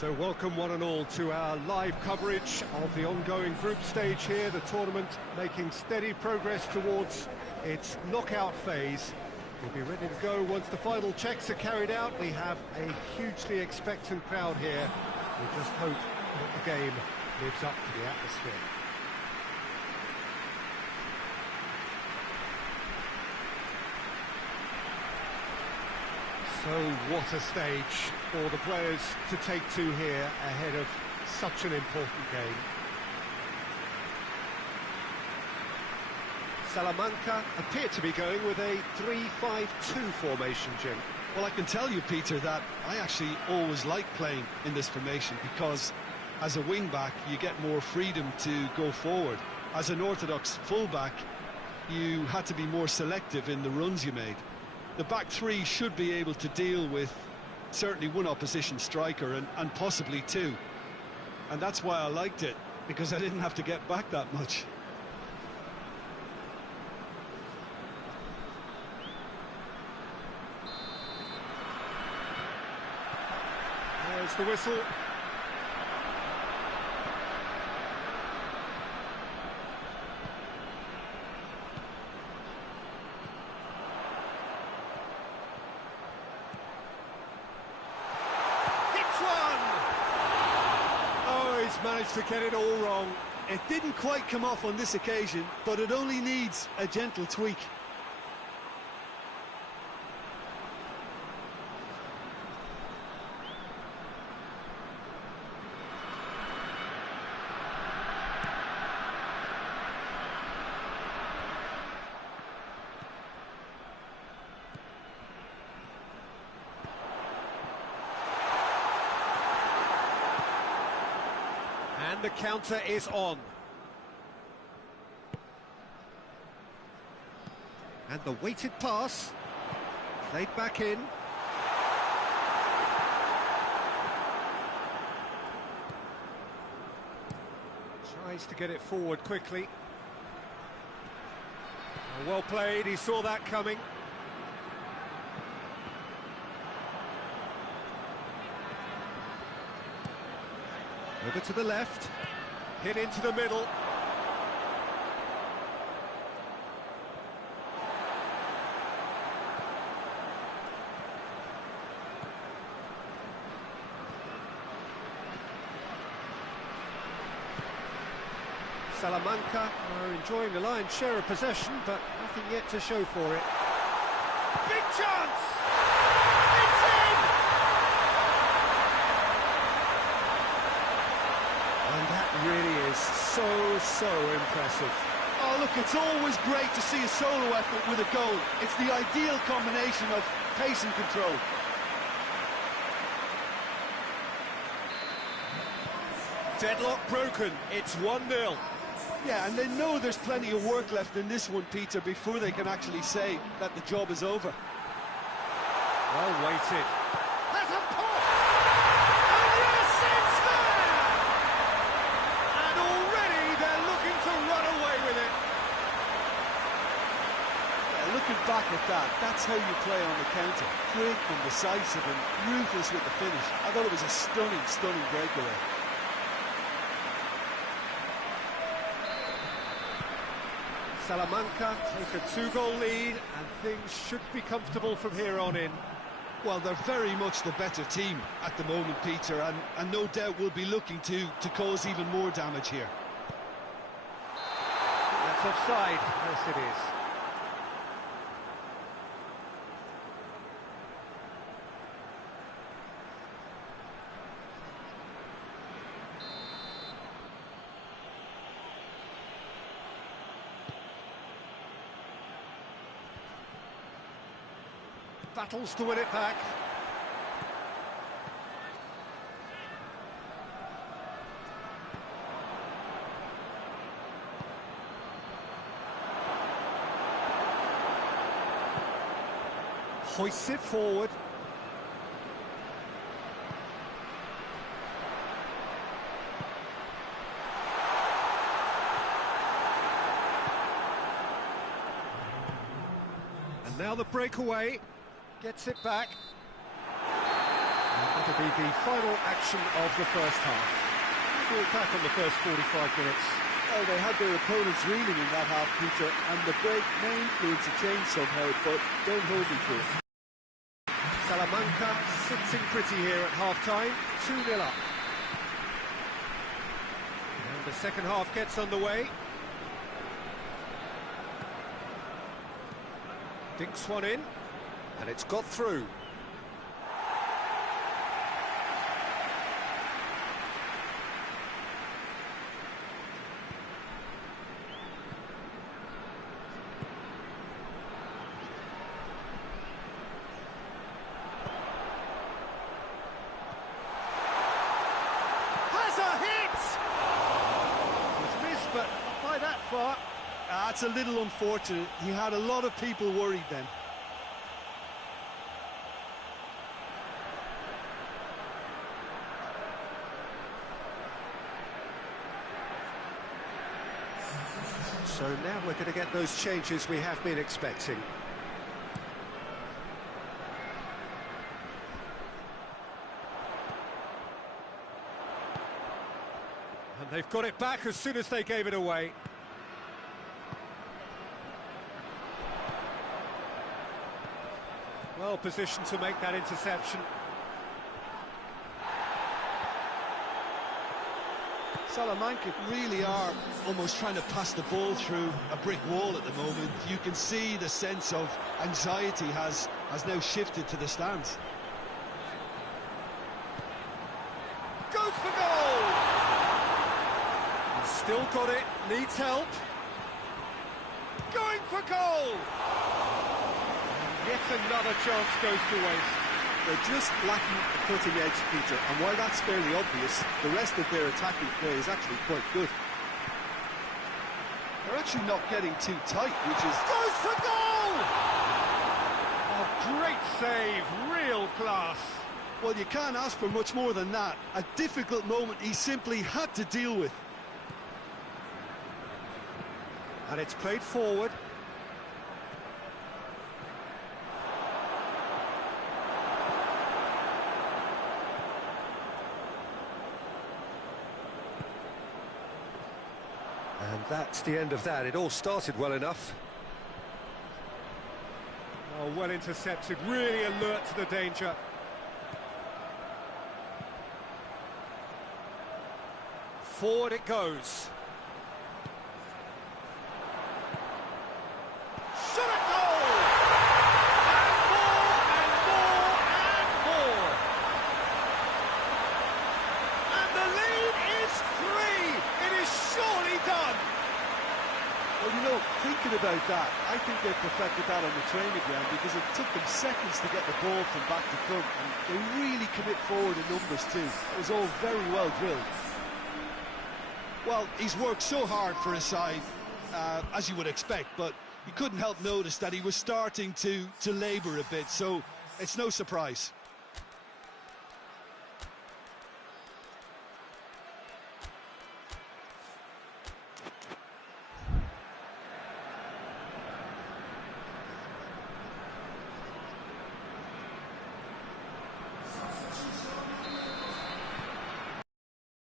So welcome one and all to our live coverage of the ongoing group stage here, the tournament making steady progress towards its knockout phase. We'll be ready to go once the final checks are carried out. We have a hugely expectant crowd here. We just hope that the game lives up to the atmosphere. So what a stage for the players to take to here ahead of such an important game. Salamanca appear to be going with a 3-5-2 formation, Jim. Well, I can tell you, Peter, that I actually always like playing in this formation because as a wing-back, you get more freedom to go forward. As an orthodox full-back, you had to be more selective in the runs you made. The back three should be able to deal with certainly one opposition striker and possibly two. And that's why I liked it, because I didn't have to get back that much. There's the whistle. Managed to get it all wrong. It didn't quite come off on this occasion, but it only needs a gentle tweak. And the counter is on. And the weighted pass, played back in. Tries to get it forward quickly. Well played, he saw that coming. Over to the left, hit into the middle. Salamanca are enjoying the lion's share of possession, but nothing yet to show for it. Big chance! It's in! And that really is so impressive. Oh, look, it's always great to see a solo effort with a goal. It's the ideal combination of pace and control. Deadlock broken, it's 1-0. Yeah, and they know there's plenty of work left in this one, Peter, before they can actually say that the job is over. Well weighted. That's a pop! And yes, it's there! And already they're looking to run away with it. Yeah, looking back at that, that's how you play on the counter. Quick and decisive and ruthless with the finish. I thought it was a stunning breakaway. Salamanca take a 2-goal lead, and things should be comfortable from here on in. Well, they're very much the better team at the moment, Peter, and no doubt will be looking to cause even more damage here. That's offside. Yes, it is. Battles to win it back. Hoists it forward. And now the breakaway. Gets it back. That'll be the final action of the first half. We'll back on the first 45 minutes. Well, they had their opponents reeling in that half, Peter, and the break may influence a change somehow, but don't hold me to it. Salamanca sitting pretty here at half-time, 2-0 up. And the second half gets underway. Dinks one in, and it's got through. But not by that far. That's a little unfortunate. He had a lot of people worried then. So now we're going to get those changes we have been expecting. And they've got it back as soon as they gave it away. Well positioned to make that interception. Salamanca really are almost trying to pass the ball through a brick wall at the moment. You can see the sense of anxiety has now shifted to the stands. Goes for goal! Still got it, needs help. Going for goal! Yet another chance goes to waste. They're just lacking a cutting edge, Peter, and while that's fairly obvious, the rest of their attacking play is actually quite good. They're actually not getting too tight, which is... Goes for goal! A great save, real class. Well, you can't ask for much more than that. A difficult moment he simply had to deal with. And it's played forward. And that's the end of that. It all started well enough. Oh, well intercepted, really alert to the danger. Forward it goes. Shot at goal! And more, and more, and more. And the lead is 3. It is surely done. Well, you know, thinking about that, I think they perfected that on the training ground because it took them seconds to get the ball from back to front, and they really commit forward in numbers too. It was all very well drilled. Well, he's worked so hard for his side, as you would expect, but you couldn't help notice that he was starting to labour a bit, so it's no surprise.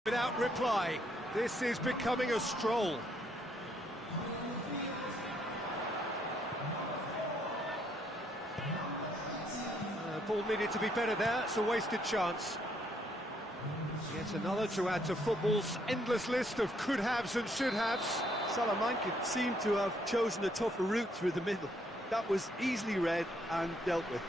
Without reply, this is becoming a stroll. Ball needed to be better there, it's a wasted chance. Yet another to add to football's endless list of could-haves and should-haves. Salamanca seemed to have chosen a tougher route through the middle. That was easily read and dealt with.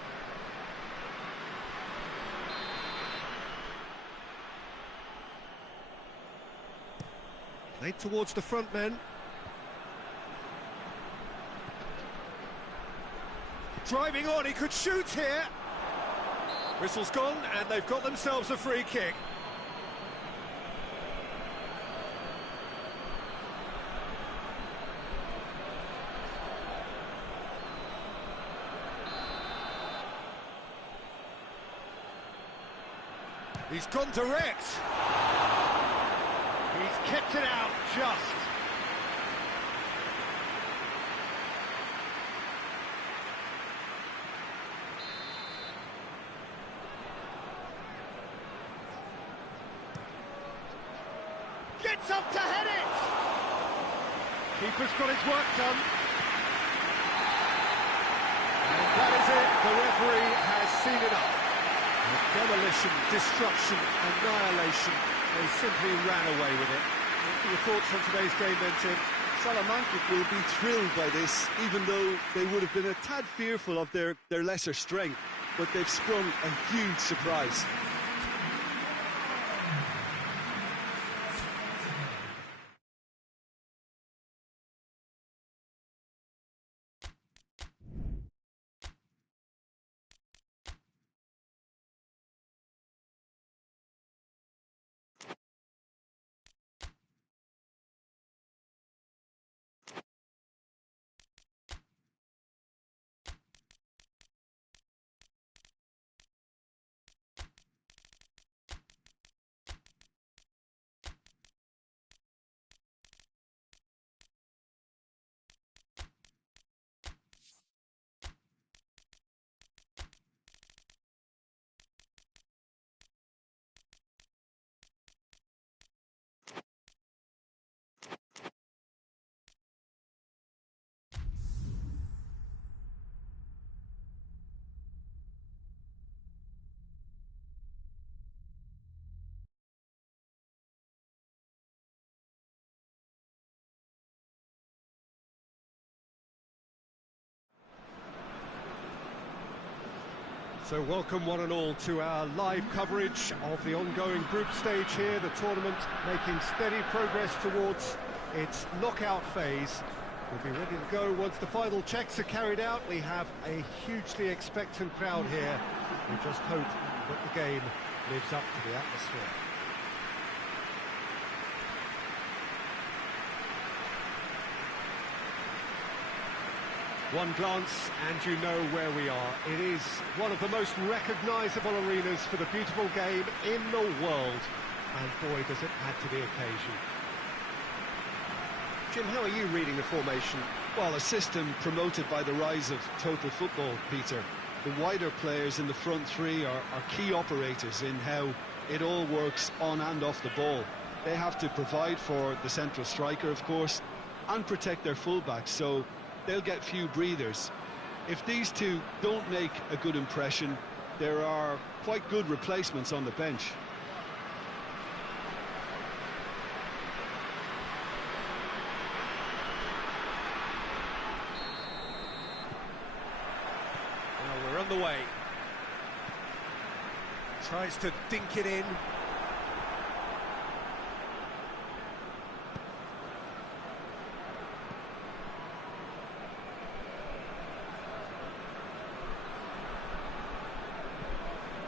Played towards the front men. Driving on, he could shoot here. Whistle's gone, and they've got themselves a free kick. He's gone direct. He's kept it out just. gets up to head it! Keeper's got his work done. And that is it, the referee has seen enough. Demolition, destruction, annihilation. They simply ran away with it. What are your thoughts on today's game then, Jim? Salamanca will be thrilled by this, even though they would have been a tad fearful of their lesser strength, but they've sprung a huge surprise. So welcome one and all to our live coverage of the ongoing group stage here, the tournament making steady progress towards its knockout phase. We'll be ready to go once the final checks are carried out. We have a hugely expectant crowd here. We just hope that the game lives up to the atmosphere. One glance and you know where we are. It is one of the most recognisable arenas for the beautiful game in the world. And boy, does it add to the occasion. Jim, how are you reading the formation? Well, a system promoted by the rise of total football, Peter. The wider players in the front three are key operators in how it all works on and off the ball. They have to provide for the central striker, of course, and protect their fullbacks, so they'll get few breathers. If these two don't make a good impression, there are quite good replacements on the bench. Well, we're on the way. Tries to dink it in.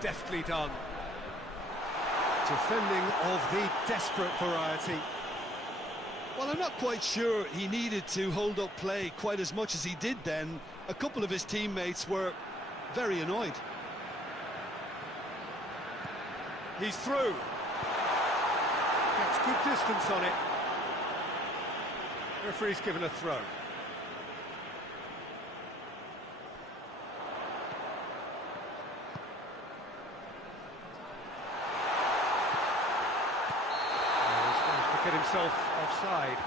Deftly done. Defending of the desperate variety. Well, I'm not quite sure he needed to hold up play quite as much as he did then. A couple of his teammates were very annoyed. He's through. Gets good distance on it. Referee's given a throw. Get himself offside.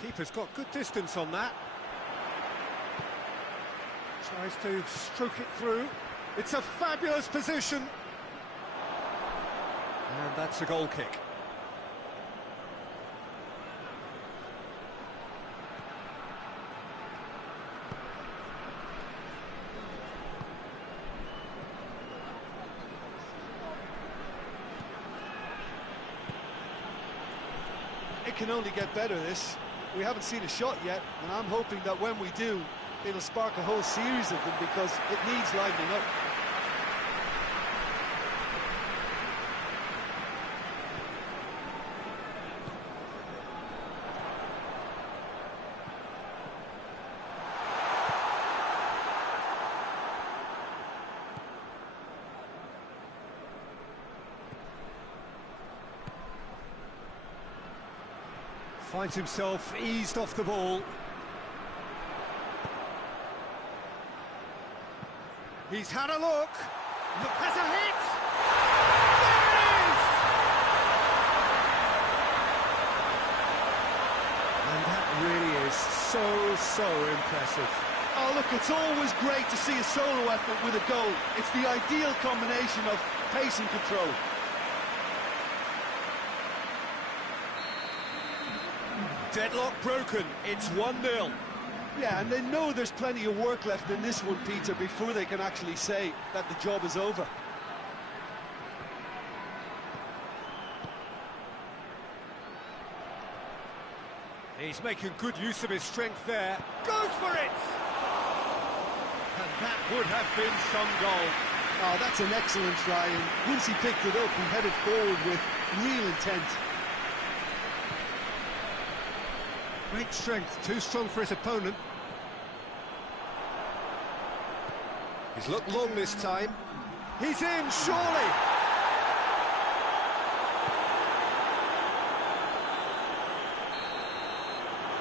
Keeper's got good distance on that. Tries to stroke it through. It's a fabulous position. And that's a goal kick. It can only get better, this. We haven't seen a shot yet, and I'm hoping that when we do, it'll spark a whole series of them because it needs livening up. Finds himself eased off the ball. He's had a look. Has a hit. There it is! And that really is so impressive. Oh, look, it's always great to see a solo effort with a goal. It's the ideal combination of pace and control. Deadlock broken, it's 1-0. Yeah, and they know there's plenty of work left in this one, Peter, before they can actually say that the job is over. He's making good use of his strength there. Goes for it! And that would have been some goal. Oh, that's an excellent try, and once he picked it up, he headed forward with real intent. Great strength, too strong for his opponent. He's looked long this time. He's in, surely!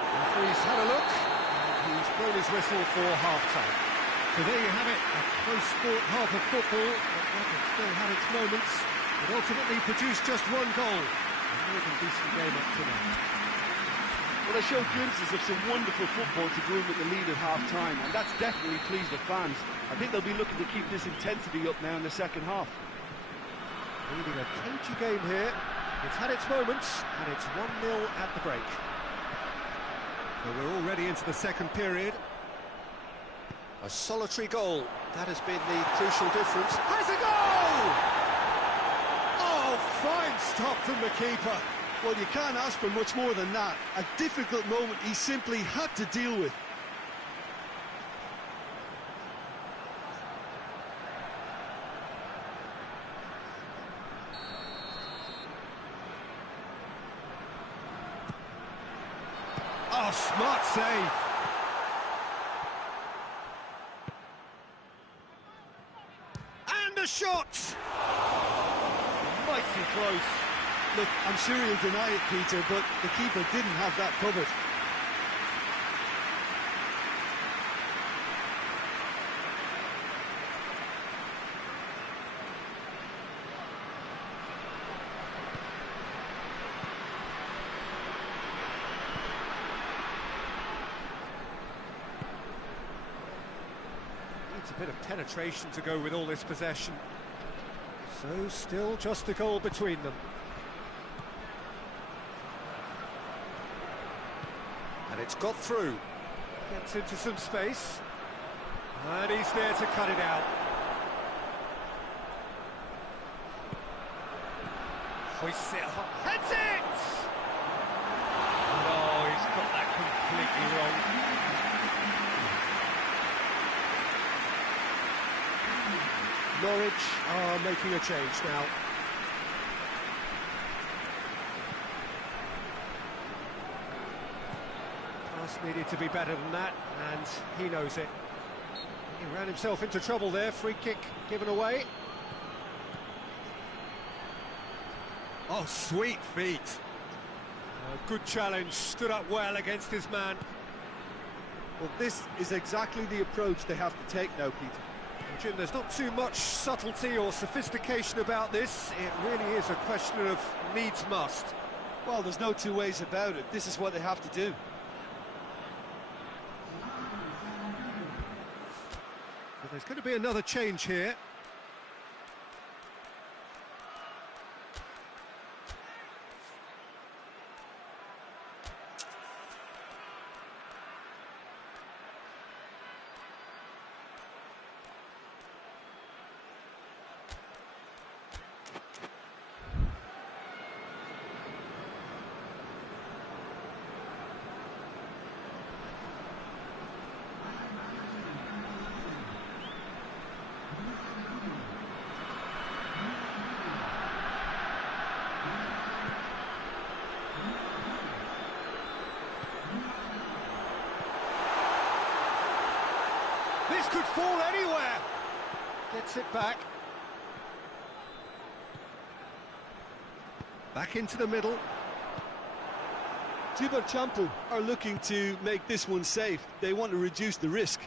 Referee's had a look, and he's blown his whistle for half-time. So there you have it, a close-fought half of football, but that has still had its moments. It ultimately produced just one goal. A more than decent game up to now. Well, they showed glimpses of some wonderful football to go in with the lead at half-time, and that's definitely pleased the fans. I think they'll be looking to keep this intensity up now in the second half. Leading a cagey game here. It's had its moments, and it's 1-0 at the break. So we're already into the second period. A solitary goal. That has been the crucial difference. Has a goal! Oh, fine stop from the keeper. Well, you can't ask for much more than that. A difficult moment he simply had to deal with. Oh, smart save. And a shot! Mighty close. Look, I'm sure he'll deny it, Peter, but the keeper didn't have that covered. Needs a bit of penetration to go with all this possession. So still just a goal between them. And it's got through. Gets into some space. And he's there to cut it out. Hoists it, heads it! No, he's got that completely wrong. Norwich are making a change now. Pass needed to be better than that, and he knows it. He ran himself into trouble there, free kick given away. Oh, sweet feet. A good challenge, stood up well against his man. Well, this is exactly the approach they have to take now, Peter. Jim, there's not too much subtlety or sophistication about this. It really is a question of needs must. Well, there's no two ways about it. This is what they have to do. So there's going to be another change here. This could fall anywhere. Gets it back. Back into the middle. Gilberto are looking to make this one safe. They want to reduce the risk.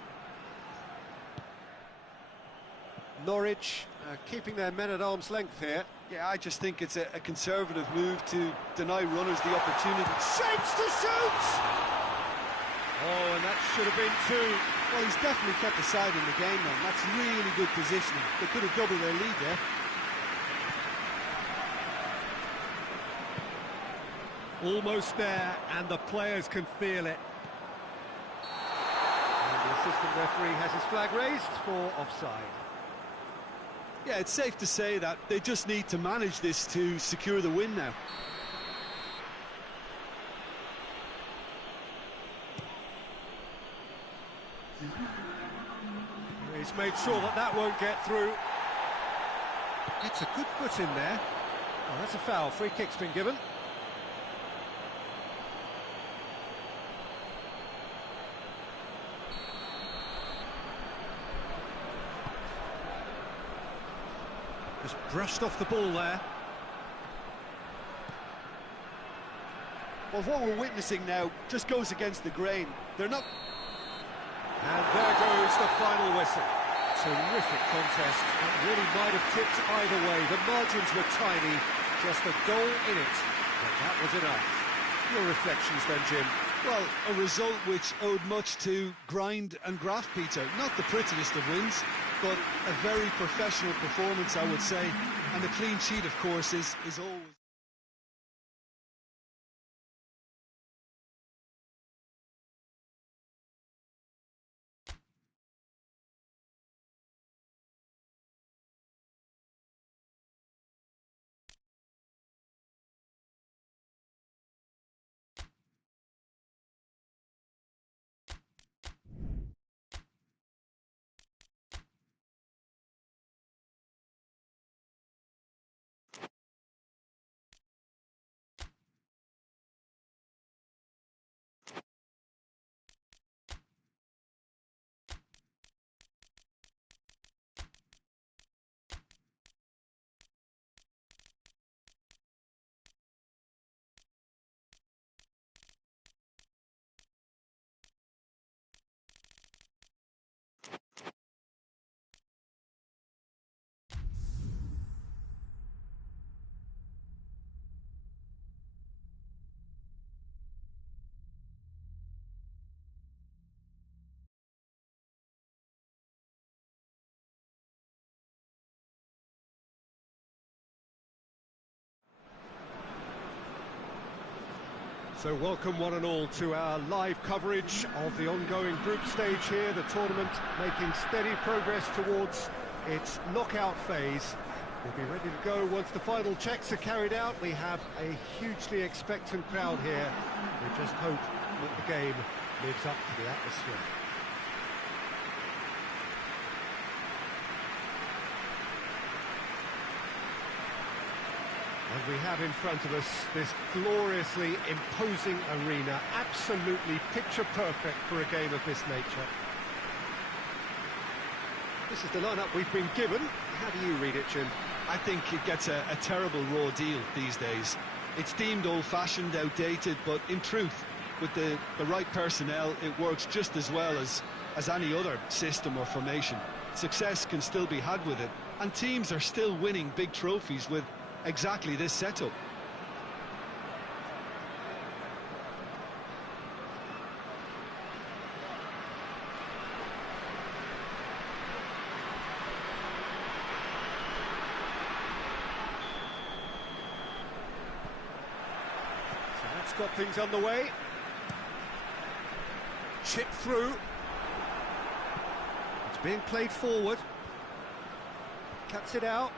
Norwich keeping their men at arm's length here. Yeah, I just think it's a conservative move to deny runners the opportunity. Shapes to shoot! Oh, and that should have been two. Well, he's definitely kept the side in the game, man. That's really good positioning. They could have doubled their lead there. Almost there, and the players can feel it. And the assistant referee has his flag raised for offside. Yeah, it's safe to say that they just need to manage this to secure the win now. He's made sure that that won't get through. It's a good foot in there. Oh, that's a foul. Free kick's been given. Just brushed off the ball there. Well, what we're witnessing now just goes against the grain. They're not... And there goes the final whistle. Terrific contest. It really might have tipped either way. The margins were tiny, just a goal in it. But that was enough. Your reflections then, Jim? Well, a result which owed much to grind and graft, Peter. Not the prettiest of wins, but a very professional performance, I would say. And the clean sheet, of course, is always... So welcome one and all to our live coverage of the ongoing group stage here, the tournament making steady progress towards its knockout phase. We'll be ready to go once the final checks are carried out. We have a hugely expectant crowd here. We just hope that the game lives up to the atmosphere. And we have in front of us this gloriously imposing arena, absolutely picture perfect for a game of this nature. This is the lineup we've been given. How do you read it, Jim? I think it gets a terrible raw deal these days. It's deemed old-fashioned, outdated, but in truth, with the right personnel, it works just as well as any other system or formation. Success can still be had with it, and teams are still winning big trophies with exactly this setup. So that's got things underway. Chip through. It's being played forward. Cuts it out.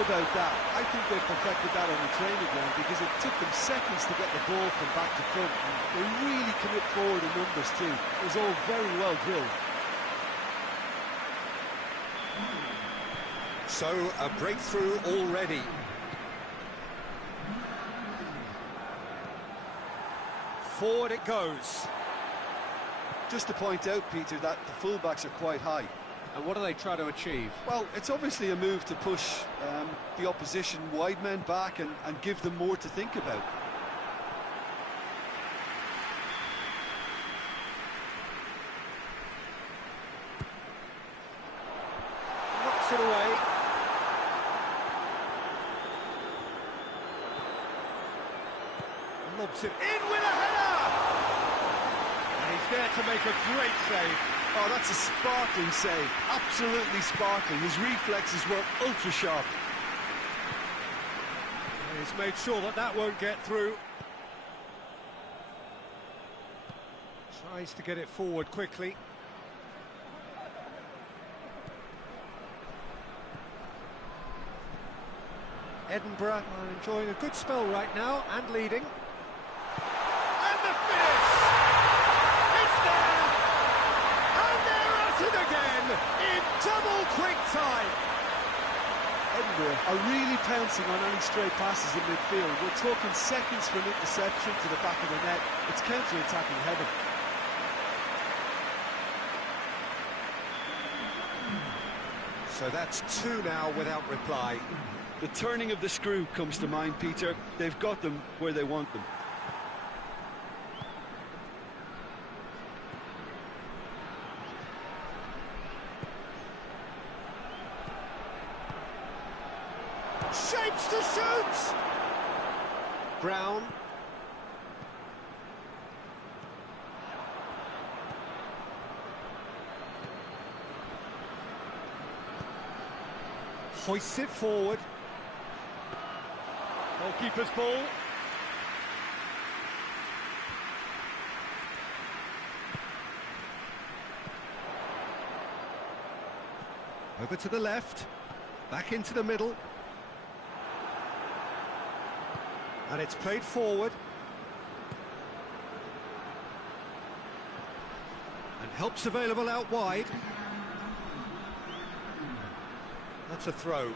About that, I think they perfected that on the training ground because it took them seconds to get the ball from back to front. And they really commit forward in numbers too. It was all very well drilled. So a breakthrough already. Forward it goes. Just to point out, Peter, that the fullbacks are quite high. And what do they try to achieve? Well, it's obviously a move to push the opposition wide men back and give them more to think about. Knocks it away. Lobs it in with a header! And he's there to make a great save. Oh, that's a sparkling save. Absolutely sparkling. His reflexes were ultra sharp. And he's made sure that that won't get through. Tries to get it forward quickly. Edinburgh are enjoying a good spell right now and leading. And the finish! It's there! And they're at it again in double quick time. Edinburgh are really pouncing on any stray passes in midfield. We're talking seconds from interception to the back of the net. It's counter-attacking heaven. So that's two now without reply. The turning of the screw comes to mind, Peter. They've got them where they want them. Shapes to shoot! Brown. Hoists it forward. Goalkeeper's ball. Over to the left. Back into the middle. And it's played forward. And help's available out wide. That's a throw.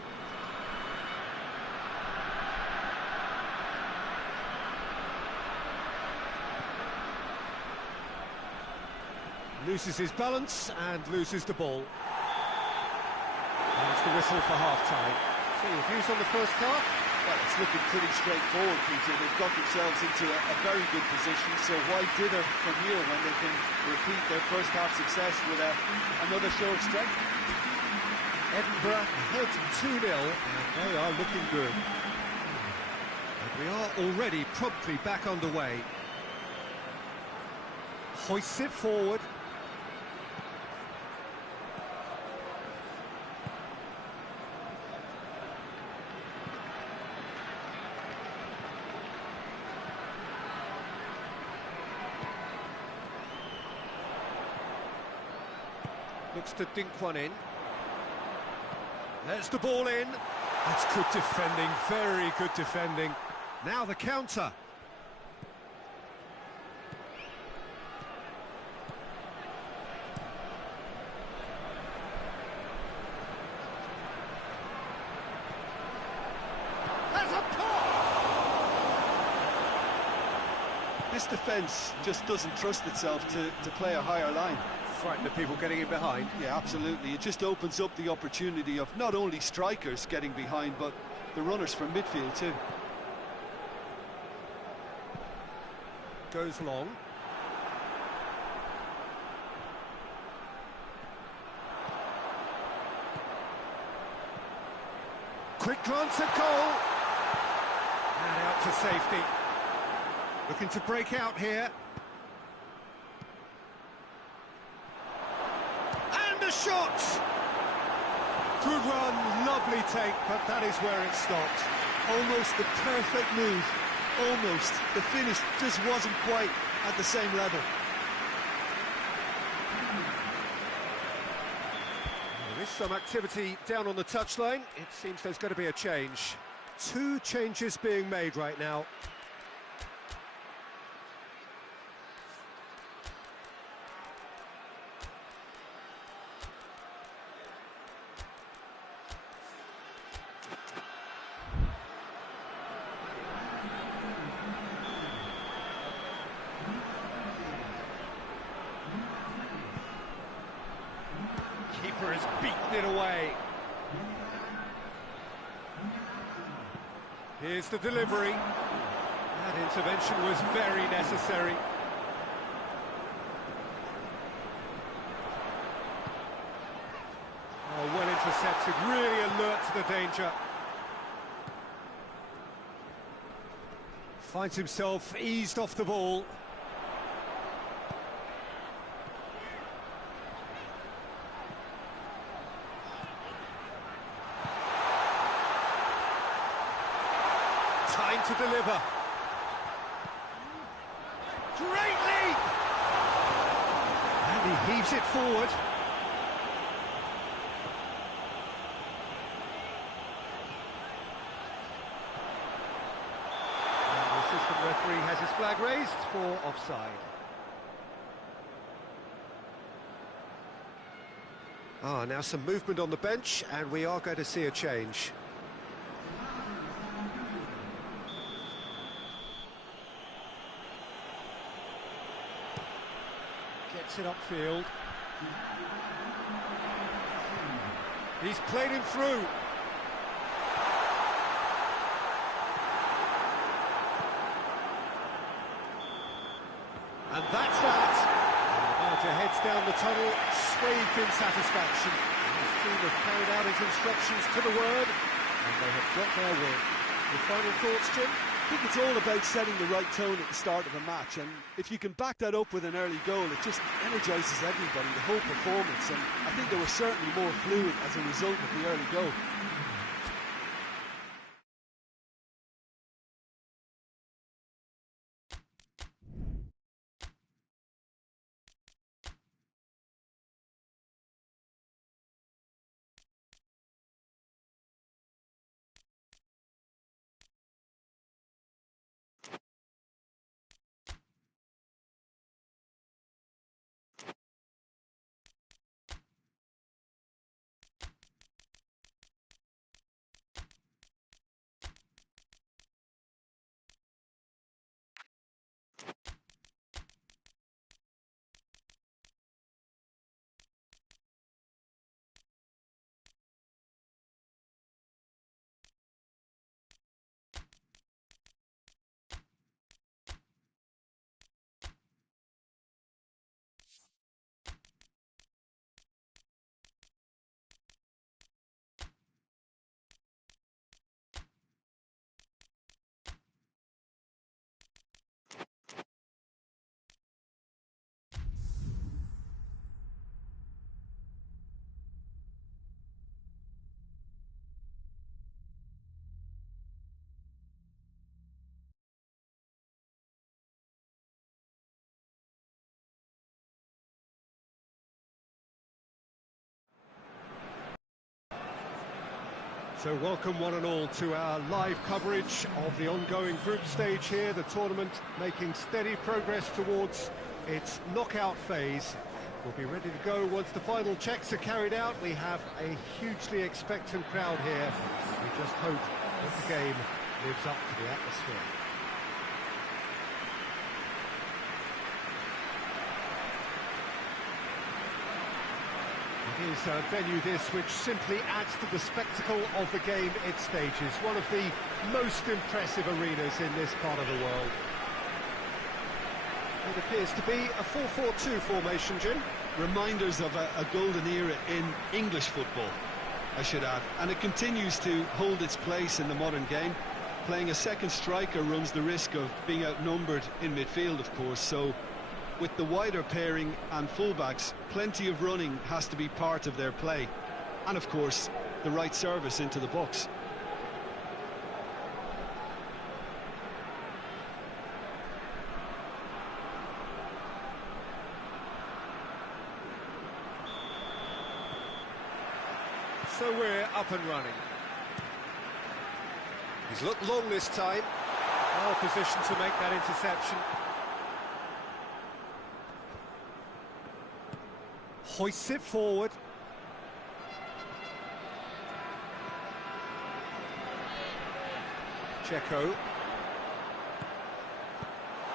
Loses his balance and loses the ball. That's the whistle for half-time. So your views on the first half? Well, it's looking pretty straightforward, Peter. They've got themselves into a very good position, so why dither from here when they can repeat their first half success with another show of strength? Edinburgh ahead 2-0, and they are looking good. And we are already promptly back underway. Hoists it forward. Looks to dink one in. There's the ball in. That's good defending, very good defending. Now the counter. There's a pop! This defence just doesn't trust itself to play a higher line. Frightened of people getting in behind. Yeah, absolutely. It just opens up the opportunity of not only strikers getting behind, but the runners from midfield too. Goes long. Quick glance at goal. And out to safety. Looking to break out here. A shot! Good run, lovely take, but that is where it stopped. Almost the perfect move. Almost. The finish just wasn't quite at the same level. There is some activity down on the touchline. It seems there's going to be a change. Two changes being made right now. beaten it away. Here's the delivery. That intervention was very necessary. Oh, well intercepted, really alert to the danger. Finds himself eased off the ball. Time to deliver. Great leap! And he heaves it forward. And the assistant referee has his flag raised for offside. Now some movement on the bench, and we are going to see a change. Gets it upfield. He's played him through. And that's that. Archer heads down the tunnel, swathed in satisfaction. His team have carried out his instructions to the word, and they have got their win. Your final thoughts, Jim? I think it's all about setting the right tone at the start of a match, and if you can back that up with an early goal, it just energises everybody, the whole performance, and I think they were certainly more fluid as a result of the early goal. So welcome one and all to our live coverage of the ongoing group stage here, the tournament making steady progress towards its knockout phase. We'll be ready to go once the final checks are carried out. We have a hugely expectant crowd here. We just hope that the game lives up to the atmosphere. It is a venue this which simply adds to the spectacle of the game it stages. One of the most impressive arenas in this part of the world. It appears to be a 4-4-2 formation, Jim. Reminders of a golden era in English football, I should add. And it continues to hold its place in the modern game. Playing a second striker runs the risk of being outnumbered in midfield, of course, so with the wider pairing and fullbacks, plenty of running has to be part of their play. And of course, the right service into the box. So we're up and running. He's looked long this time. Well positioned to make that interception. Hoists it forward. Checo.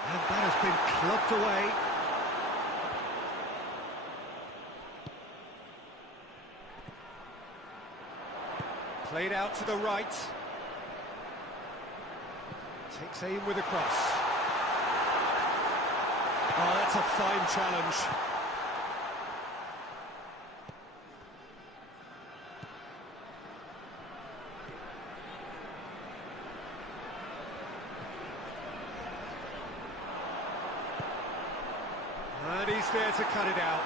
And that has been clubbed away. Played out to the right. Takes aim with a cross. Oh, that's a fine challenge. And he's there to cut it out.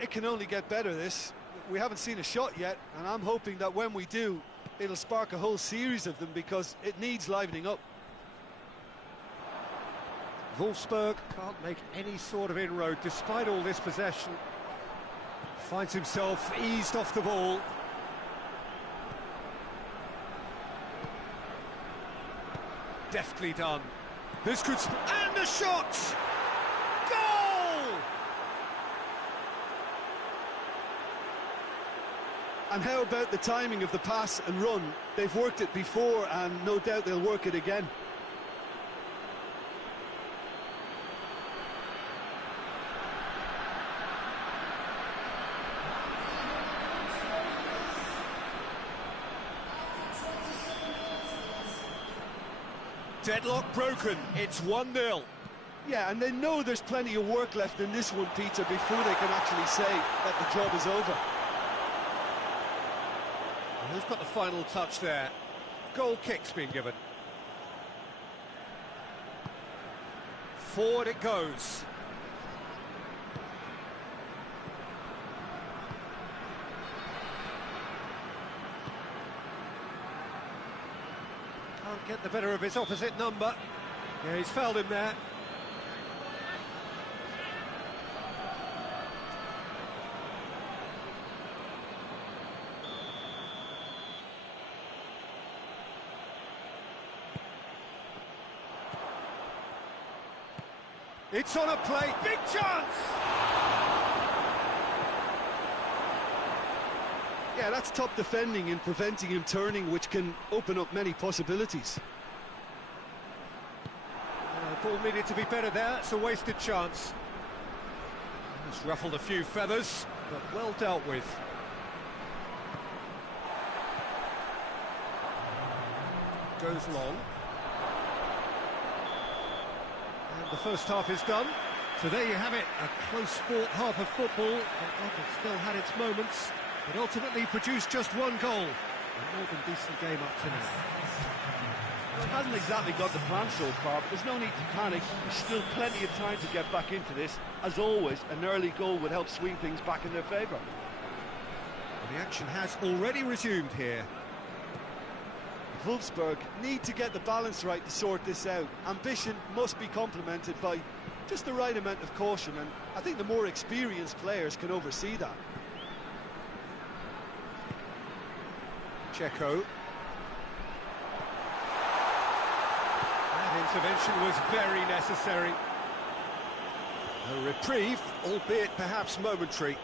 It can only get better, this. We haven't seen a shot yet, and I'm hoping that when we do, it'll spark a whole series of them, because it needs livening up. WOLFSBURG can't make any sort of inroad despite all this possession. Finds himself eased off the ball. Deftly done. This could... and a shot! Goal! And how about the timing of the pass and run? They've worked it before, and no doubt they'll work it again. Deadlock broken, it's 1-0. Yeah, and they know there's plenty of work left in this one, Peter, before they can actually say that the job is over. Who's got the final touch there? Goal kick's been given. Forward it goes. Can't get the better of his opposite number. Yeah, he's fouled him there. It's on a play, big chance! Yeah, that's top defending and preventing him turning, which can open up many possibilities. Ball needed to be better there, it's a wasted chance. It's ruffled a few feathers, but well dealt with. Goes long. And the first half is done. So there you have it, a close-fought half of football. It still had its moments, but ultimately produced just one goal. A more than decent game up to now. Well, it hasn't exactly got the plan so far, but there's no need to panic. There's still plenty of time to get back into this. As always, an early goal would help swing things back in their favour. The action has already resumed here. WOLFSBURG need to get the balance right to sort this out. Ambition must be complemented by just the right amount of caution, and I think the more experienced players can oversee that. Checo. That intervention was very necessary. A reprieve, albeit perhaps momentary.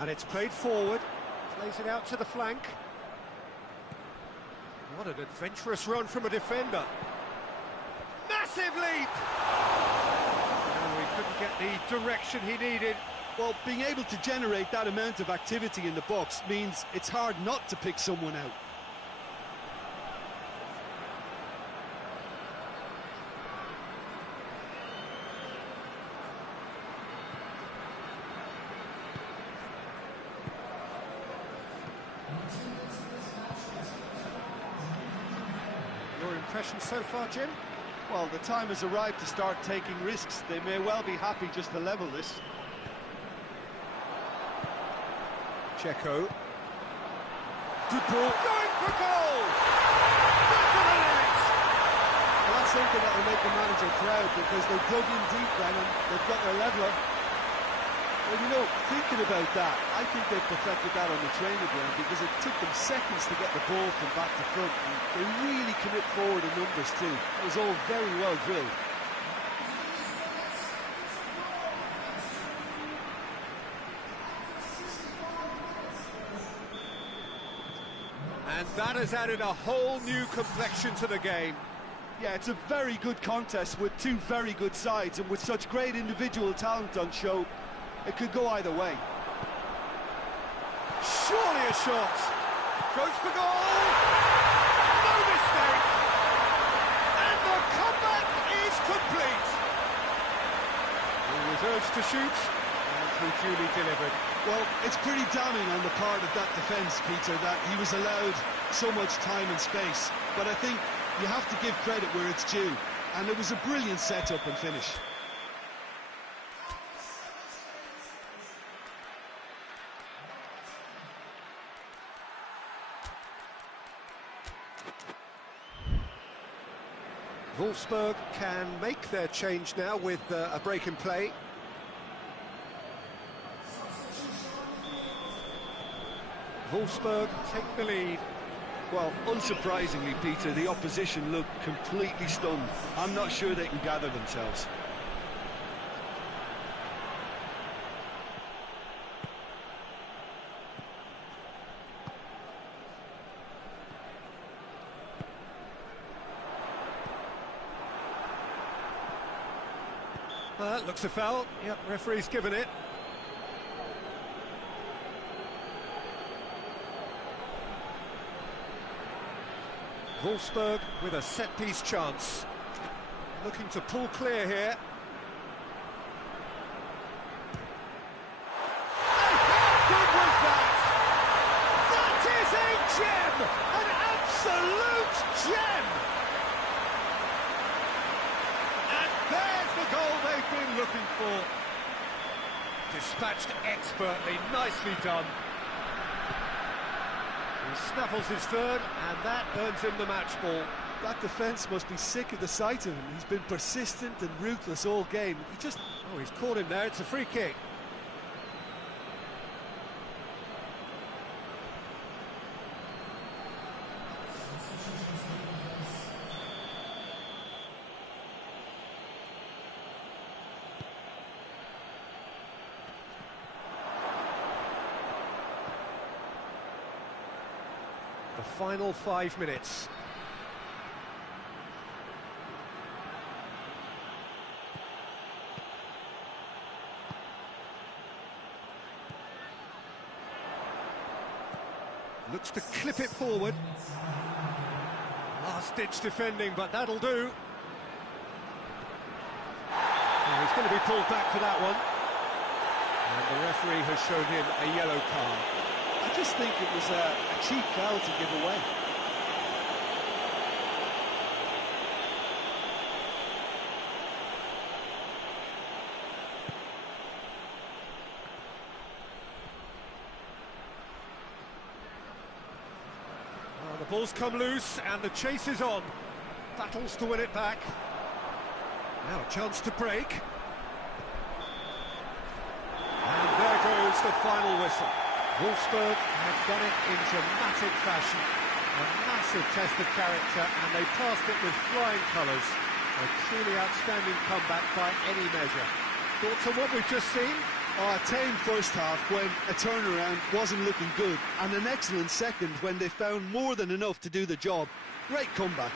And it's played forward, plays it out to the flank. What an adventurous run from a defender. Massive leap! Oh, he couldn't get the direction he needed. Well, being able to generate that amount of activity in the box means it's hard not to pick someone out. Your impression so far, Jim? Well, the time has arrived to start taking risks. They may well be happy just to level this. Checo. Good ball. Going for goal! Back to the net! Well, that's something that will make the manager proud, because they dug in deep then and they've got their leveller. Well, you know, thinking about that, I think they've perfected that on the training ground, because it took them seconds to get the ball from back to front, and they really commit forward in numbers too. It was all very well drilled. And that has added a whole new complexion to the game. Yeah, it's a very good contest with two very good sides, and with such great individual talent on show, It could go either way. Surely a shot. Goes for goal. No mistake. And the comeback is complete. He was urged to shoot, and he duly delivered. Well, it's pretty damning on the part of that defence, Peter, that he was allowed so much time and space. But I think you have to give credit where it's due, and it was a brilliant setup and finish. Wolfsburg can make their change now with a break in play. Wolfsburg take the lead. Well, unsurprisingly, Peter, the opposition look completely stunned. I'm not sure they can gather themselves. Looks a foul. Yep, referee's given it. Wolfsburg with a set-piece chance. Looking to pull clear here. And how good was that? That is a gem! An absolute gem! And there's the goal they've been looking for. Dispatched expertly, nicely done. He snaffles his third, and that earns him the match ball. That defence must be sick of the sight of him. He's been persistent and ruthless all game. Oh, he's caught him there. It's a free kick. The final 5 minutes. Looks to clip it forward. Last-ditch defending, but that'll do. Oh, he's going to be pulled back for that one. And the referee has shown him a yellow card. I just think it was a cheap foul to give away. Well, the ball's come loose and the chase is on. Battles to win it back. Now a chance to break. And there goes the final whistle. Wolfsburg have done it in dramatic fashion. A massive test of character, and they passed it with flying colours. A truly outstanding comeback by any measure. Thoughts on what we've just seen? Oh, a tame first half when a turnaround wasn't looking good, and an excellent second when they found more than enough to do the job. Great comeback.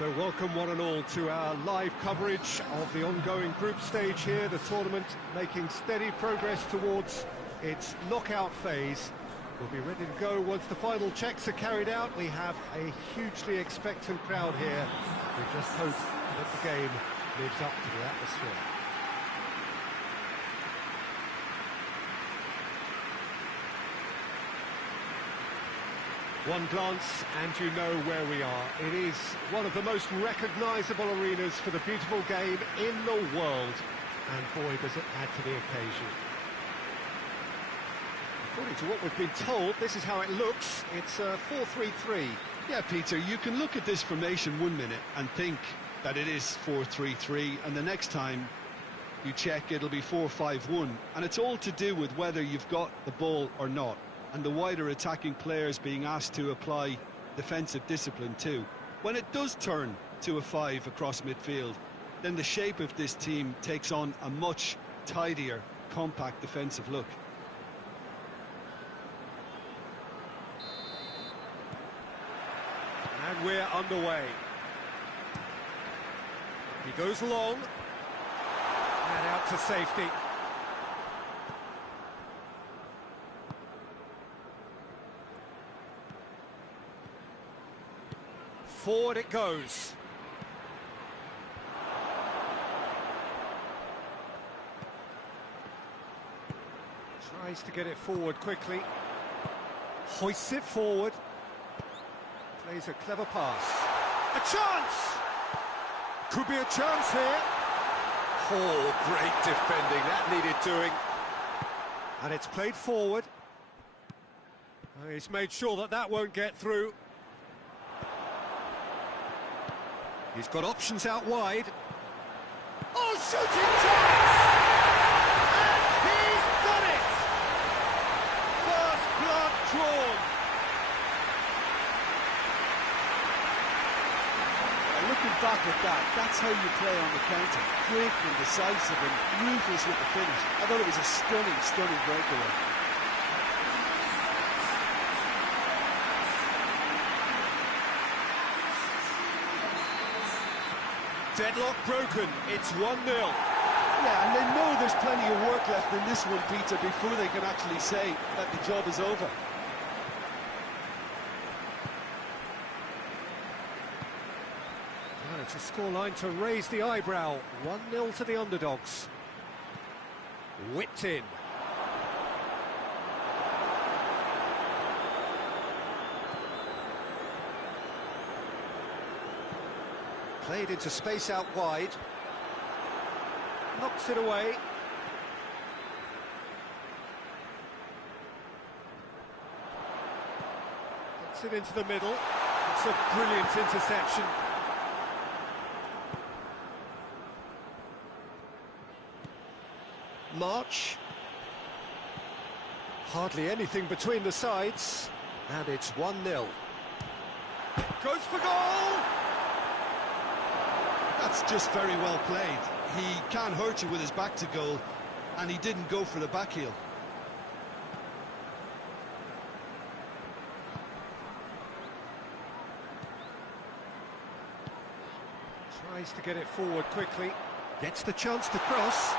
So welcome one and all to our live coverage of the ongoing group stage here, the tournament making steady progress towards its knockout phase. We'll be ready to go once the final checks are carried out. We have a hugely expectant crowd here. We just hope that the game lives up to the atmosphere. One glance and you know where we are. It is one of the most recognisable arenas for the beautiful game in the world. And boy, does it add to the occasion. According to what we've been told, this is how it looks. It's 4-3-3. Yeah, Peter, you can look at this formation 1 minute and think that it is 4-3-3, and the next time you check, it'll be 4-5-1. And it's all to do with whether you've got the ball or not, and the wider attacking players being asked to apply defensive discipline too. When it does turn to a 5 across midfield, then the shape of this team takes on a much tidier, compact defensive look. And we're underway. He goes long. And out to safety. Forward it goes. Tries to get it forward quickly. Hoists it forward. Plays a clever pass. A chance! Could be a chance here. Oh, great defending. That needed doing. And it's played forward. He's made sure that that won't get through. He's got options out wide. Oh, shooting chance! And he's done it! First blood drawn. Looking back at that, that's how you play on the counter. Quick and decisive and ruthless with the finish. I thought it was a stunning, stunning breakaway. Deadlock broken, it's 1-0. Yeah, and they know there's plenty of work left in this one, Peter, before they can actually say that the job is over. It's a scoreline to raise the eyebrow. 1-0 to the underdogs. Whipped in. Played into space out wide. Knocks it away. Gets it into the middle. It's a brilliant interception. March. Hardly anything between the sides. And it's 1-0. Goes for goal! That's just very well played. He can't hurt you with his back to goal, and he didn't go for the back heel. Tries to get it forward quickly. Gets the chance to cross.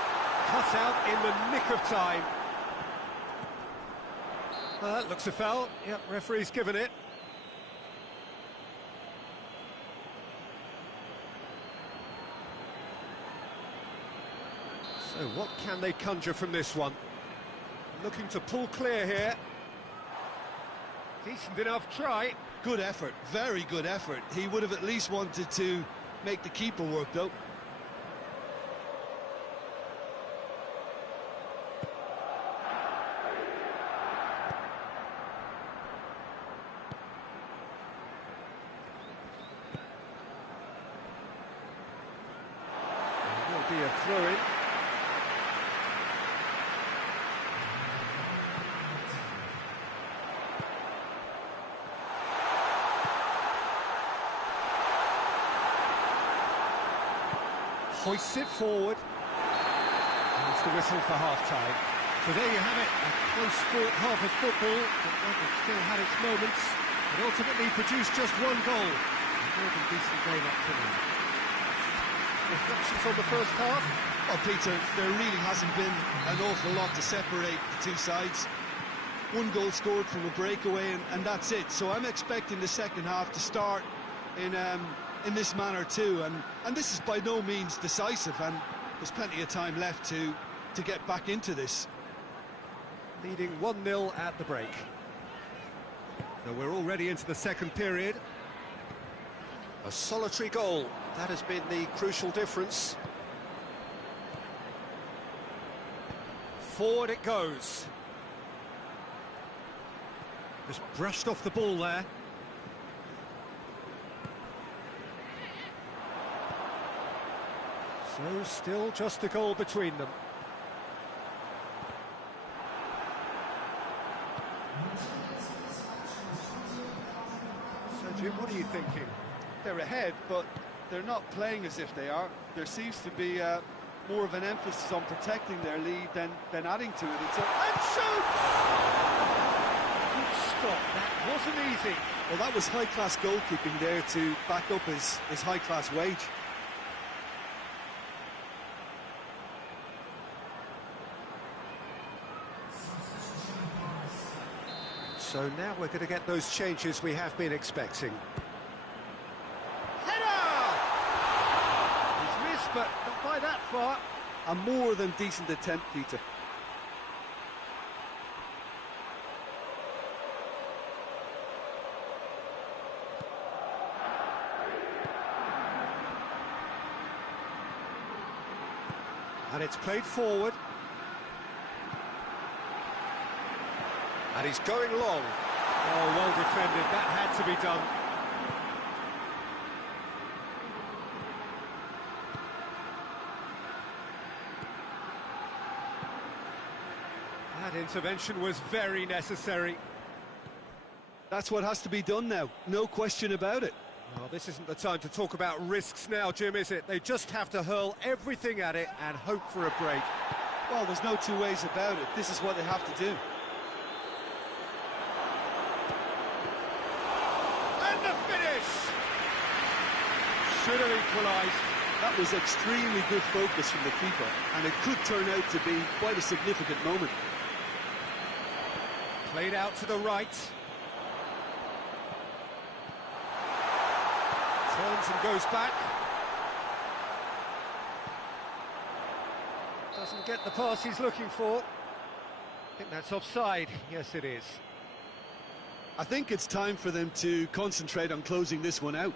Cut out in the nick of time. Looks a foul. Yep, referee's given it. So what can they conjure from this one? Looking to pull clear here. Decent enough try. Good effort, very good effort. He would have at least wanted to make the keeper work, though. Be a throw-in. Hoists it forward. And it's the whistle for half-time. So there you have it, a close-fought half of football, but one that still had its moments. It ultimately produced just one goal. More than decent game up to now. Reflections on the first half? Well, Peter, there really hasn't been an awful lot to separate the two sides. One goal scored from a breakaway, and that's it. So I'm expecting the second half to start in this manner too. And this is by no means decisive, and there's plenty of time left to get back into this. Leading 1-0 at the break. So we're already into the second period. A solitary goal, that has been the crucial difference. Forward it goes. Just brushed off the ball there. So still just a goal between them. So Jim, what are you thinking? They're ahead, but they're not playing as if they are. There seems to be more of an emphasis on protecting their lead than adding to it. And shoots! Good stop, that wasn't easy. Well, that was high-class goalkeeping there to back up his high-class wage. So now we're going to get those changes we have been expecting. He's missed, but not by that far. A more than decent attempt, Peter. And it's played forward. And he's going long. Oh, well defended. That had to be done. That intervention was very necessary. That's what has to be done now, no question about it. Well, this isn't the time to talk about risks now, Jim, is it? They just have to hurl everything at it and hope for a break. Well, there's no two ways about it. This is what they have to do. And the finish! Should have equalised. That was extremely good focus from the keeper, and it could turn out to be quite a significant moment. Played out to the right. Turns and goes back. Doesn't get the pass he's looking for. I think that's offside. Yes, it is. I think it's time for them to concentrate on closing this one out.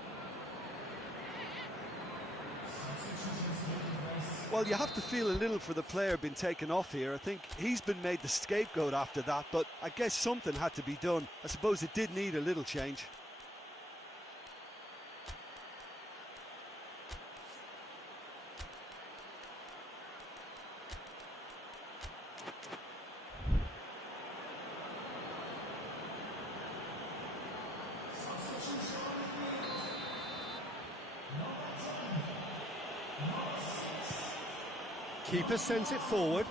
Well, you have to feel a little for the player being taken off here. I think he's been made the scapegoat after that, but I guess something had to be done. I suppose it did need a little change. Keeper sends it forward.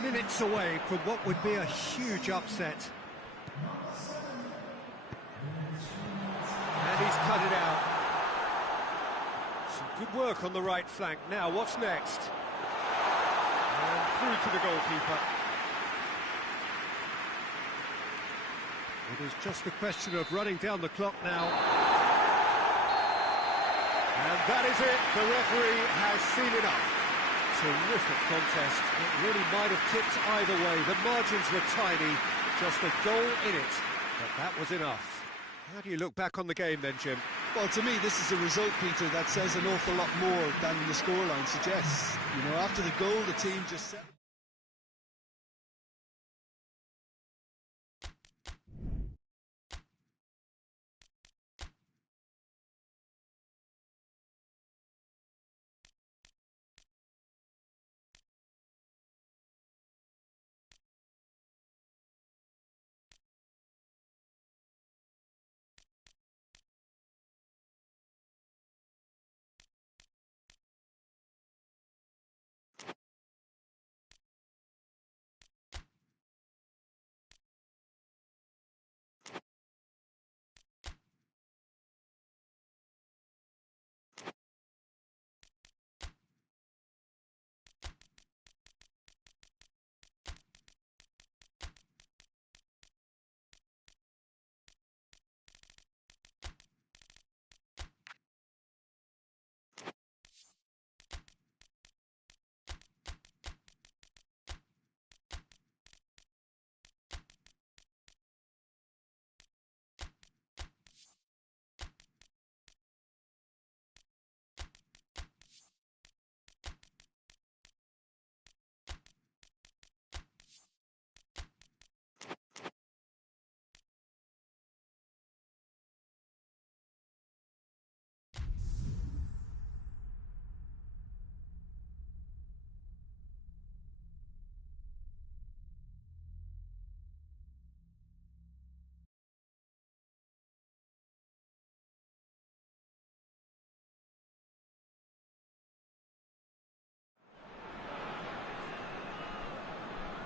Minutes away from what would be a huge upset. And he's cut it out. Some good work on the right flank. Now, what's next? And through to the goalkeeper. It is just a question of running down the clock now. And that is it, the referee has seen enough. Terrific contest, it really might have tipped either way. The margins were tiny, just a goal in it, but that was enough. How do you look back on the game then, Jim? Well, to me, this is a result, Peter, that says an awful lot more than the scoreline suggests. You know, after the goal, the team just set...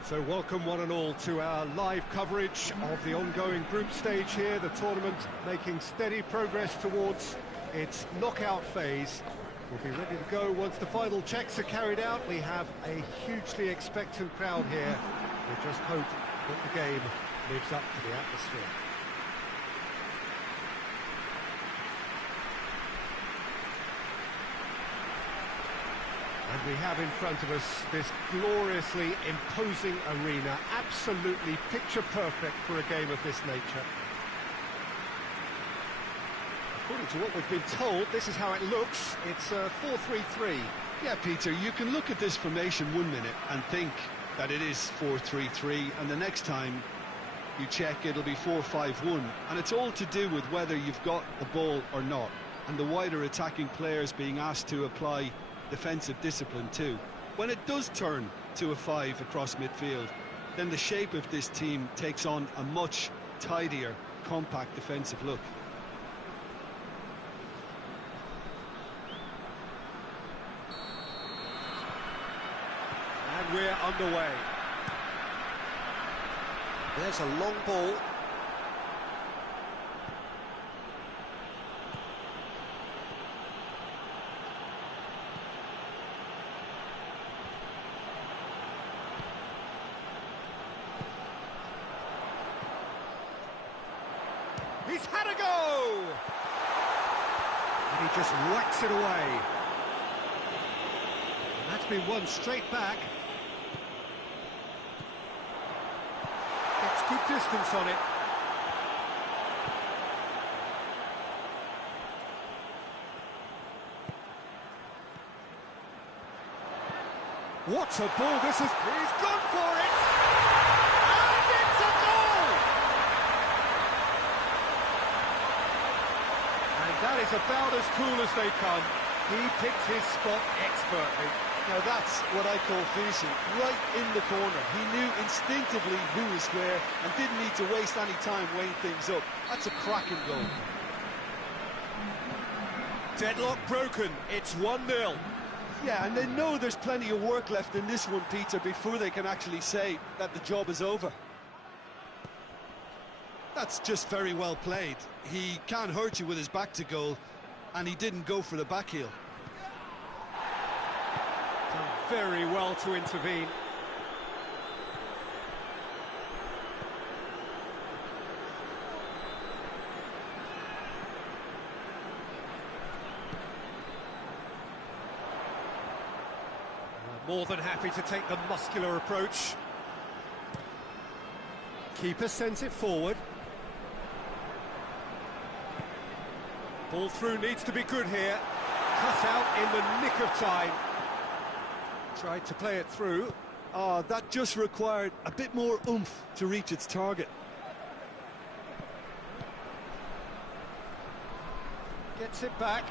So welcome one and all to our live coverage of the ongoing group stage here, the tournament making steady progress towards its knockout phase. We'll be ready to go once the final checks are carried out. We have a hugely expectant crowd here. We just hope that the game lives up to the atmosphere. And we have in front of us this gloriously imposing arena, absolutely picture perfect for a game of this nature. According to what we've been told, this is how it looks. It's 4-3-3. Yeah, Peter, you can look at this formation 1 minute and think that it is 4-3-3, and the next time you check, it'll be 4-5-1. And it's all to do with whether you've got the ball or not, and the wider attacking players being asked to apply defensive discipline too. When it does turn to a 5 across midfield, then the shape of this team takes on a much tidier, compact defensive look. And we're underway. There's a long ball. He's had a go! And he just whacks it away. And that's been won straight back. Gets good distance on it. What a ball this is! He's gone for it! And it's a goal! And that is about as cool as they come. He picked his spot expertly. Now that's what I call finishing, right in the corner. He knew instinctively who was where and didn't need to waste any time weighing things up. That's a cracking goal. Deadlock broken, it's 1-0. Yeah, and they know there's plenty of work left in this one, Peter, before they can actually say that the job is over. That's just very well played. He can't hurt you with his back to goal, and he didn't go for the back heel. Done very well to intervene. More than happy to take the muscular approach. Keeper sends it forward. Ball through needs to be good here. Cut out in the nick of time. Tried to play it through. Oh, that just required a bit more oomph to reach its target. Gets it back.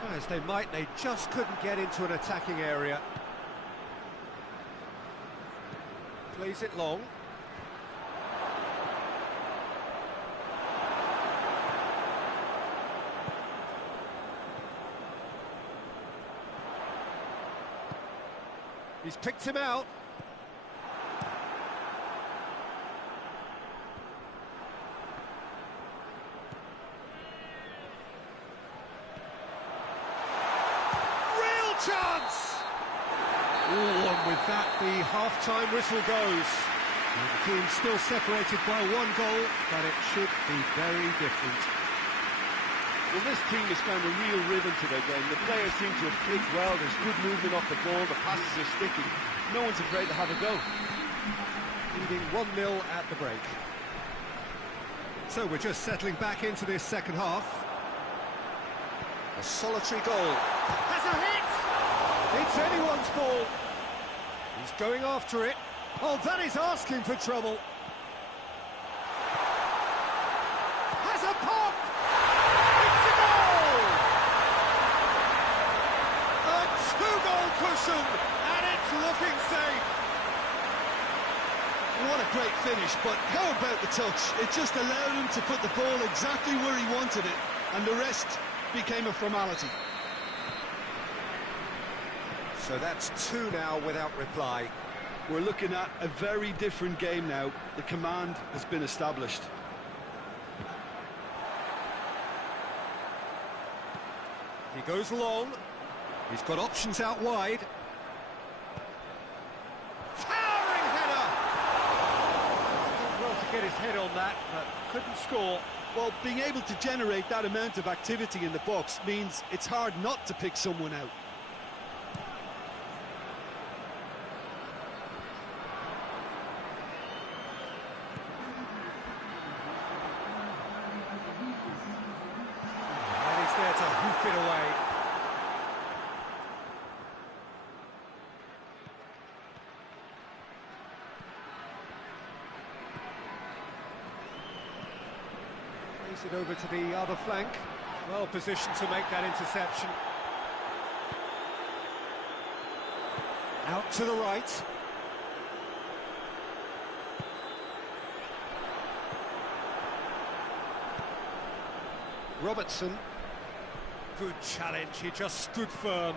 Try as they might, they just couldn't get into an attacking area. Plays it long. He's picked him out. Chance! Ooh, and with that, the half-time whistle goes. And the team still separated by 1 goal, but it should be very different. Well, this team has found a real rhythm to their game. The players seem to have clicked well. There's good movement off the ball. The passes are sticking. No one's afraid to have a go. Leading 1-0 at the break. So we're just settling back into this second half. A solitary goal. Has a hit! It's anyone's ball. He's going after it. Oh, that is asking for trouble. Has a pop! It's a goal! A 2-goal cushion, and it's looking safe. What a great finish, but how about the touch? It just allowed him to put the ball exactly where he wanted it, and the rest became a formality. So that's 2 now without reply. We're looking at a very different game now. The command has been established. He goes long. He's got options out wide. Towering header! Did well to get his head on that, but couldn't score. Well, being able to generate that amount of activity in the box means it's hard not to pick someone out. And he's there to hoof it away. Plays it over to the other flank. Well positioned to make that interception. Out to the right. Robertson. Good challenge, he just stood firm.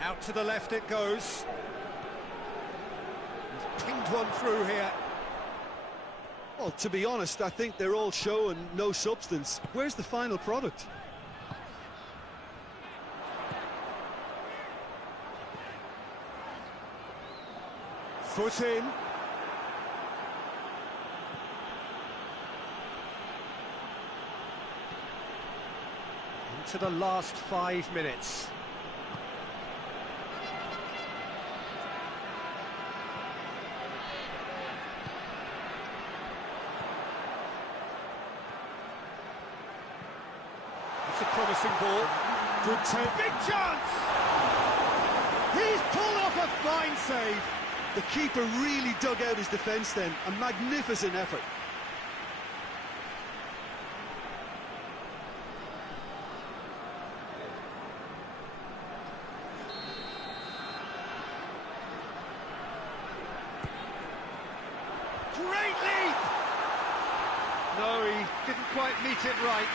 Out to the left it goes. He's pinged one through here. Well, to be honest, I think they're all show and no substance. Where's the final product? Foot in. Into the last 5 minutes. It's a promising ball. Good take. Big chance! He's pulled off a fine save. The keeper really dug out his defence then. A magnificent effort. Great leap! No, he didn't quite meet it right.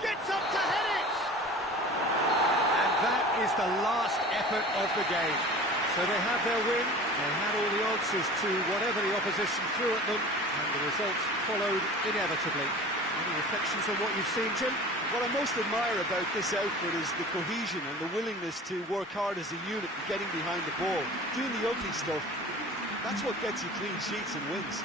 Gets up to head it! And that is the last effort of the game. So they have their win, they had all the answers to whatever the opposition threw at them, and the results followed inevitably. Any reflections on what you've seen, Jim? What I most admire about this outfit is the cohesion and the willingness to work hard as a unit and getting behind the ball. Doing the ugly stuff, that's what gets you clean sheets and wins.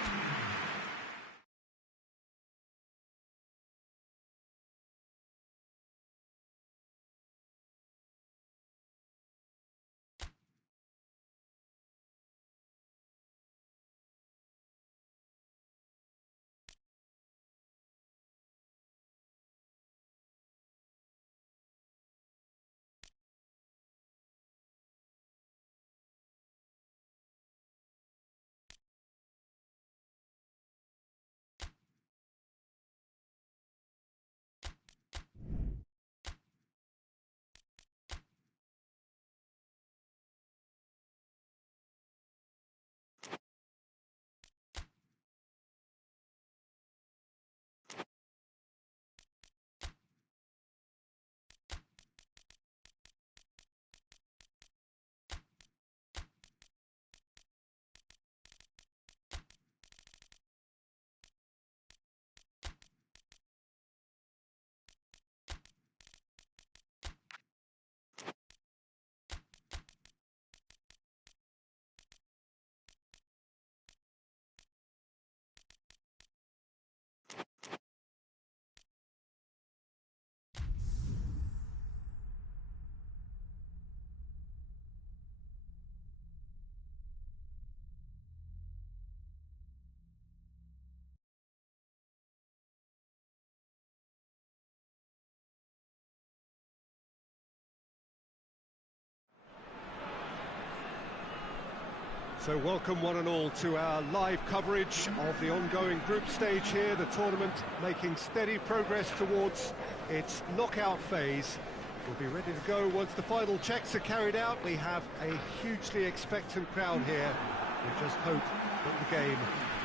So welcome one and all to our live coverage of the ongoing group stage here, the tournament making steady progress towards its knockout phase. We'll be ready to go once the final checks are carried out. We have a hugely expectant crowd here. We just hope that the game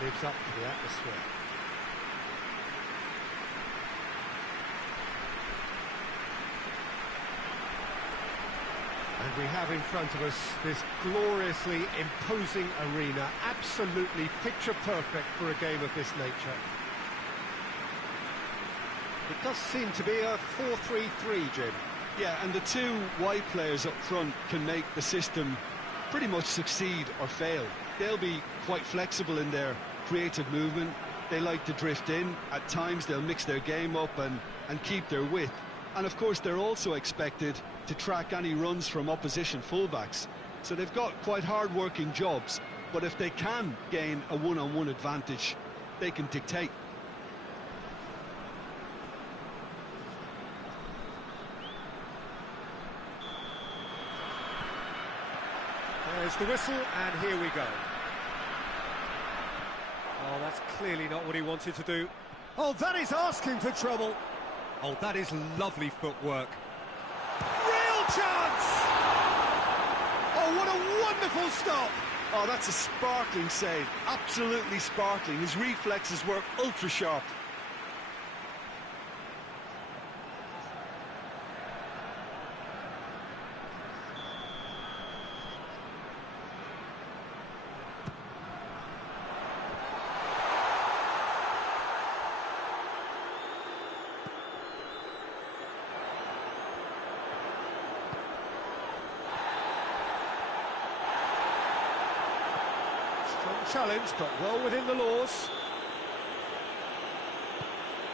lives up to the atmosphere. And we have in front of us this gloriously imposing arena, absolutely picture perfect for a game of this nature. It does seem to be a 4-3-3, Jim. Yeah, and the two wide players up front can make the system pretty much succeed or fail. They'll be quite flexible in their creative movement. They like to drift in. At times they'll mix their game up and keep their width. And of course they're also expected to track any runs from opposition fullbacks. So they've got quite hard-working jobs, but if they can gain a one-on-one advantage, they can dictate. There's the whistle, and here we go. Oh, that's clearly not what he wanted to do. Oh, that is asking for trouble. Oh, that is lovely footwork. Real chance! Oh, what a wonderful stop! Oh, that's a sparkling save. Absolutely sparkling. His reflexes were ultra sharp. Challenge, but well within the laws.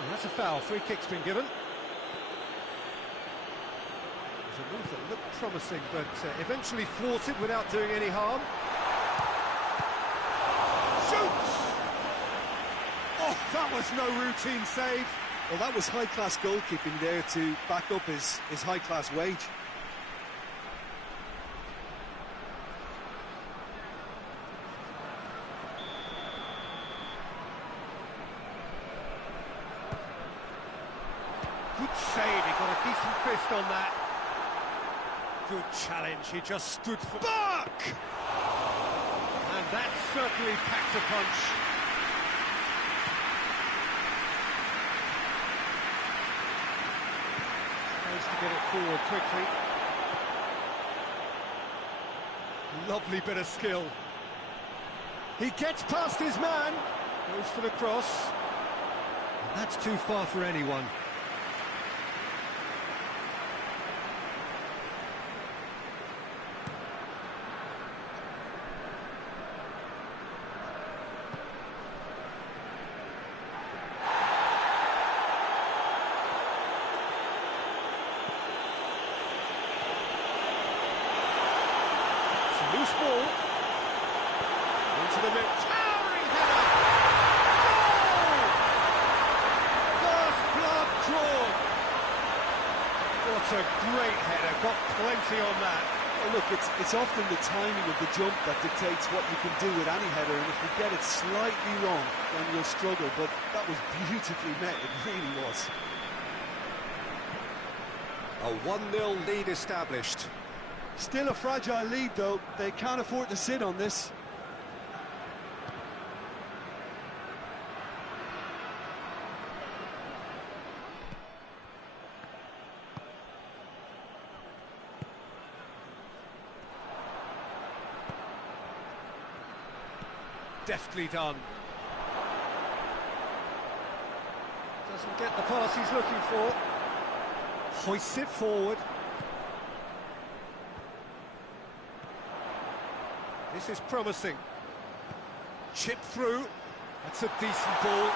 And that's a foul. Free kick's been given. There's a move that looked promising, but eventually thwarted without doing any harm. Shoots! Oh, that was no routine save. Well, that was high-class goalkeeping there to back up his high-class wage. Good save, he got a decent fist on that. Good challenge, he just stood for... Buck! And that certainly packed a punch. Tries to get it forward quickly. Lovely bit of skill. He gets past his man, goes for the cross. And that's too far for anyone. Loose ball into the middle, towering header, goal! First blood drawn. What a great header, got plenty on that. Well, look, it's often the timing of the jump that dictates what you can do with any header, and if you get it slightly wrong, then you'll struggle, but that was beautifully met, it really was. A 1-0 lead established. Still a fragile lead, though. They can't afford to sit on this. Deftly done. Doesn't get the pass he's looking for. Hoists it forward. This is promising. Chip through. That's a decent ball.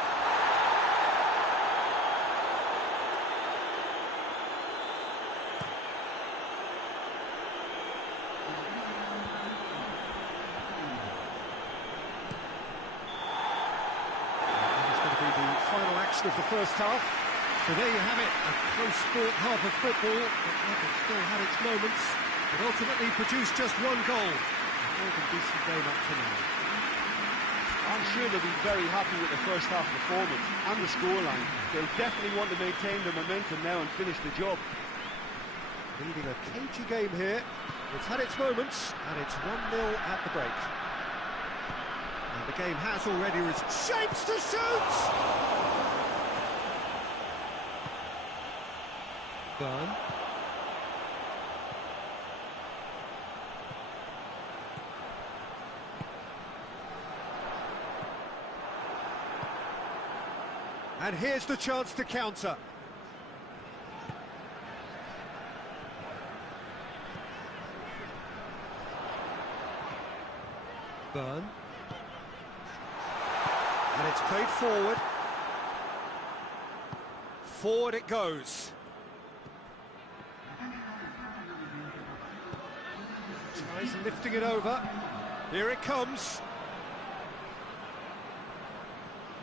It's going to be the final action of the first half. So there you have it, a close-fought half of football, but it still had its moments. It ultimately produced just one goal. More than decent game up to now. I'm sure they'll be very happy with the first half performance and the scoreline. They'll definitely want to maintain their momentum now and finish the job. Leading a cagey game here. It's had its moments, and it's 1-0 at the break. And the game has already reached shapes to shoot! Burn. And here's the chance to counter. Burn. And it's played forward. Forward it goes. Tries lifting it over. Here it comes.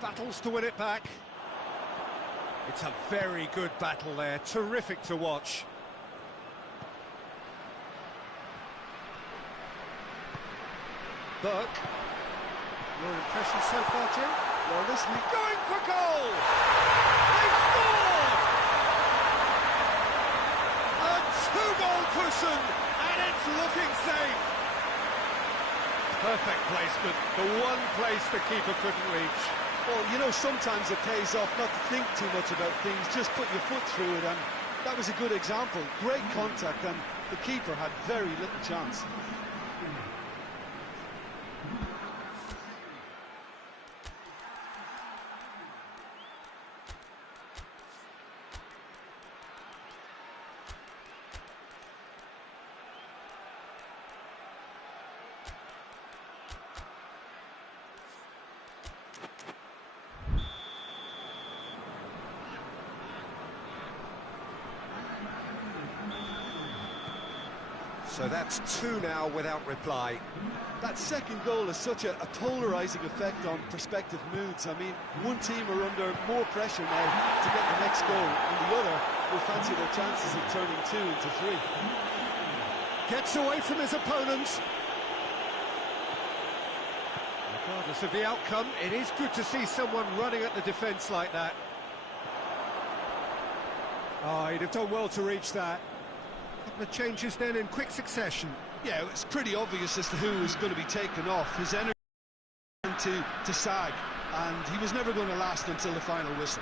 Battles to win it back. It's a very good battle there, terrific to watch. Burke, your impression so far, Jim? Well, this league going for goal! They've scored! A two-goal cushion, and it's looking safe. Perfect placement, the one place the keeper couldn't reach. Well, you know, sometimes it pays off not to think too much about things, just put your foot through it, and that was a good example. Great contact, and the keeper had very little chance. So that's two now without reply. That second goal has such a polarising effect on prospective moods. I mean, one team are under more pressure now to get the next goal, and the other will fancy their chances of turning 2 into 3. Gets away from his opponents. Regardless of the outcome, it is good to see someone running at the defence like that. Oh, he'd have done well to reach that. The changes then in quick succession. Yeah, it's pretty obvious as to who was going to be taken off. His energy to sag, and he was never going to last until the final whistle.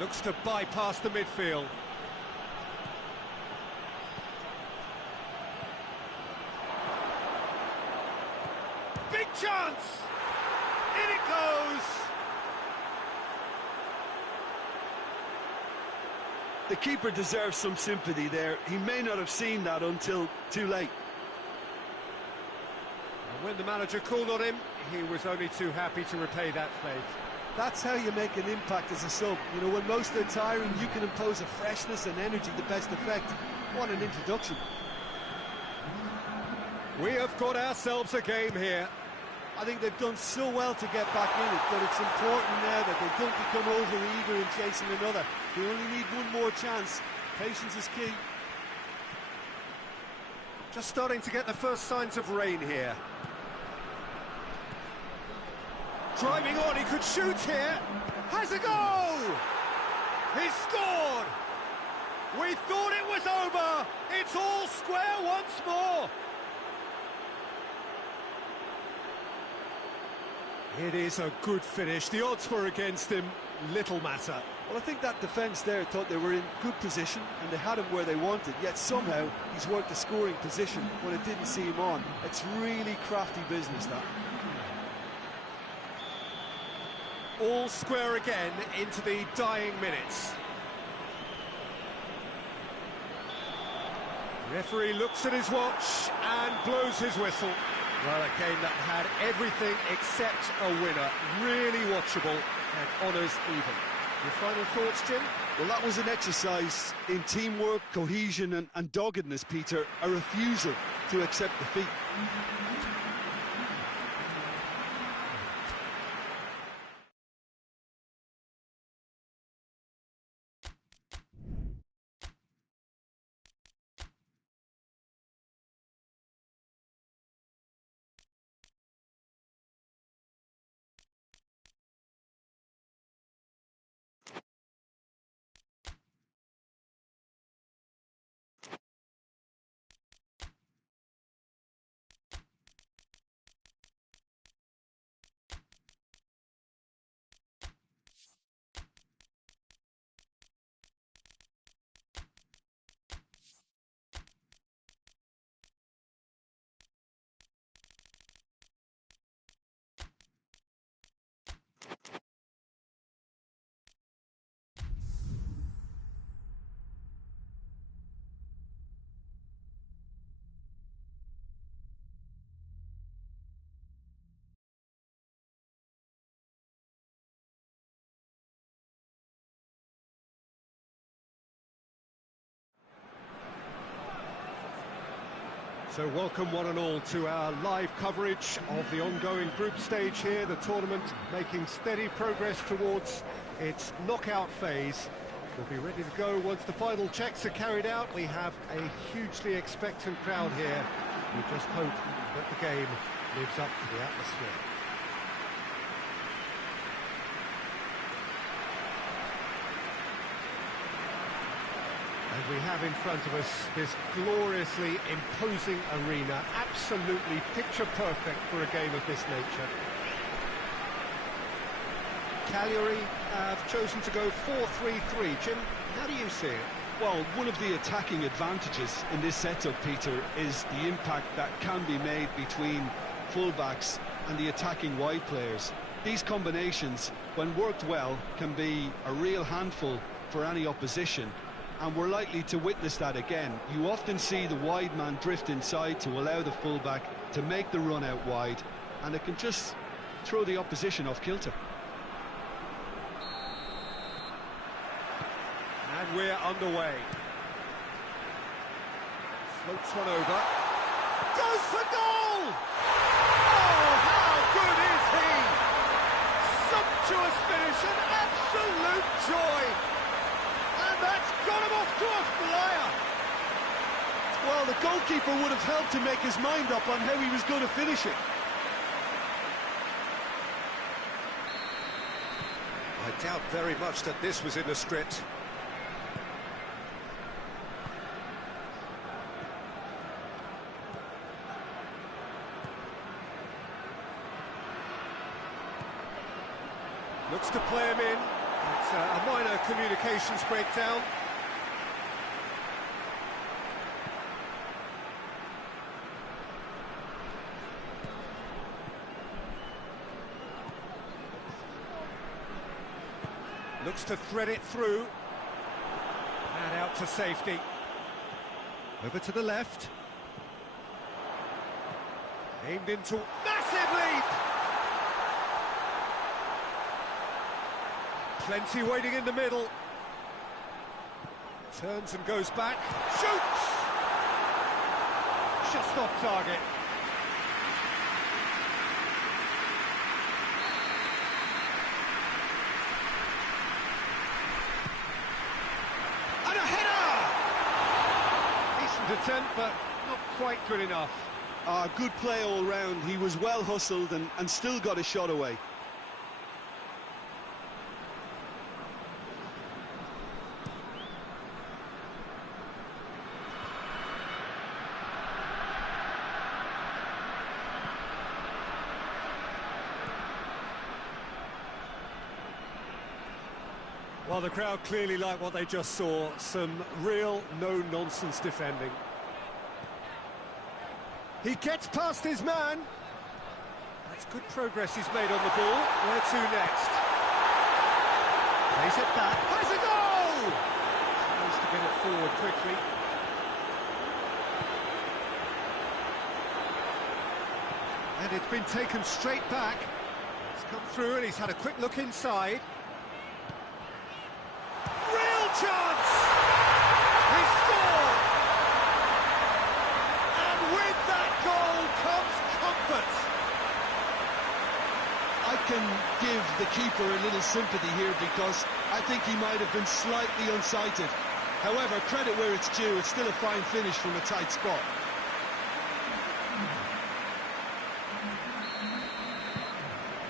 Looks to bypass the midfield. Big chance! In it goes! The keeper deserves some sympathy there. He may not have seen that until too late. And when the manager called on him, he was only too happy to repay that faith. That's how you make an impact as a sub. You know, when most are tiring, you can impose a freshness and energy to best effect. What an introduction. We have got ourselves a game here. I think they've done so well to get back in it, but it's important now that they don't become over-eager in chasing another. They only need one more chance. Patience is key. Just starting to get the first signs of rain here. Driving on, he could shoot here. Has a goal! He's scored! We thought it was over. It's all square once more. It is a good finish. The odds were against him. Little matter. Well, I think that defence there thought they were in good position and they had him where they wanted, yet somehow he's worked a scoring position when it didn't see him on. It's really crafty business, that. All square again into the dying minutes. The referee looks at his watch and blows his whistle. Well, a game that had everything except a winner. Really watchable and honours even. Your final thoughts, Jim? Well, that was an exercise in teamwork, cohesion and doggedness, Peter. A refusal to accept defeat. So welcome one and all to our live coverage of the ongoing group stage here, the tournament making steady progress towards its knockout phase. We'll be ready to go once the final checks are carried out. We have a hugely expectant crowd here. We just hope that the game lives up to the atmosphere. And we have in front of us this gloriously imposing arena, absolutely picture perfect for a game of this nature. Cagliari have chosen to go 4-3-3. Jim, how do you see it? Well, one of the attacking advantages in this setup, Peter, is the impact that can be made between fullbacks and the attacking wide players. These combinations, when worked well, can be a real handful for any opposition, and we're likely to witness that again. You often see the wide man drift inside to allow the fullback to make the run out wide, and it can just throw the opposition off kilter. And we're underway. Floats one over. Goes for goal! Oh, how good is he? Sumptuous finish, an absolute joy. And that's got him off to a flyer. Well, the goalkeeper would have helped to make his mind up on how he was going to finish it. I doubt very much that this was in the script. Looks to play him in. It's a minor communications breakdown. Looks to thread it through. And out to safety. Over to the left. Aimed into... Massive leap! Plenty waiting in the middle. Turns and goes back. Shoots! Just off target. And a header! Decent attempt, but not quite good enough. Good play all round. He was well hustled and still got a shot away. Well, the crowd clearly like what they just saw. Some real no-nonsense defending. He gets past his man. That's good progress he's made on the ball. Where to next? Plays it back. Has a goal! Tries to get it forward quickly. And it's been taken straight back. It's come through and he's had a quick look inside. Chance! He scored! And with that goal comes comfort. I can give the keeper a little sympathy here because I think he might have been slightly unsighted. However, credit where it's due, it's still a fine finish from a tight spot.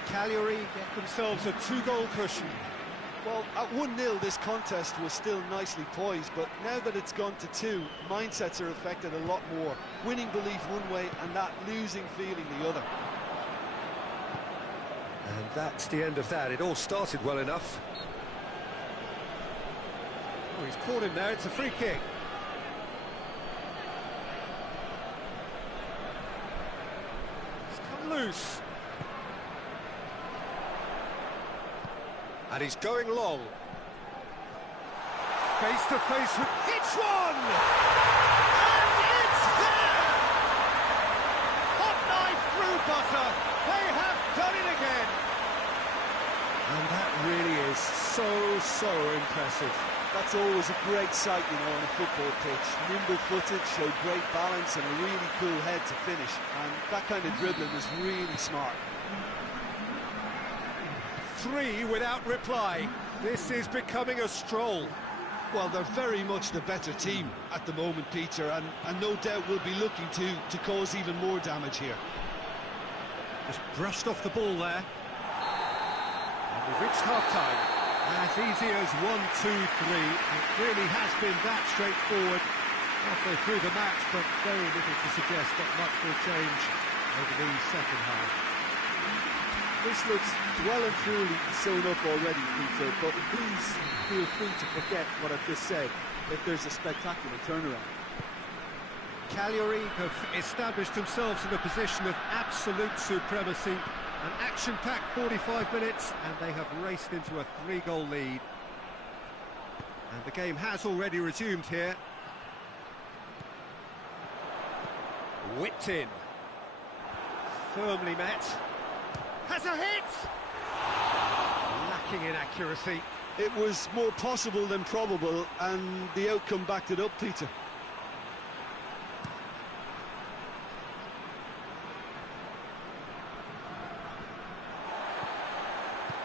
Cagliari get themselves a 2-goal cushion. Well, at 1-0 this contest was still nicely poised, but now that it's gone to 2, mindsets are affected a lot more. Winning belief one way and that losing feeling the other. And that's the end of that. It all started well enough. Oh, he's caught him there. It's a free kick. It's come loose. And he's going long. Face to face with... Hits one! And it's there! Hot knife through butter. They have done it again. And that really is so impressive. That's always a great sight, you know, on a football pitch. Nimble-footed, showed great balance and a really cool head to finish. And that kind of dribbling is really smart. 3 without reply. This is becoming a stroll. Well, they're very much the better team at the moment, Peter, and no doubt will be looking to cause even more damage here. Just brushed off the ball there. And we've reached half-time. As easy as 1, 2, 3. It really has been that straightforward halfway through the match, but very little to suggest that much will change over the second half. This looks well and truly sewn up already, Peter, but please feel free to forget what I've just said if there's a spectacular turnaround. Cagliari have established themselves in a position of absolute supremacy. An action-packed 45 minutes, and they have raced into a 3-goal lead. And the game has already resumed here. Whipped in. Firmly met. Has a hit! Lacking in accuracy. It was more possible than probable, and the outcome backed it up, Peter.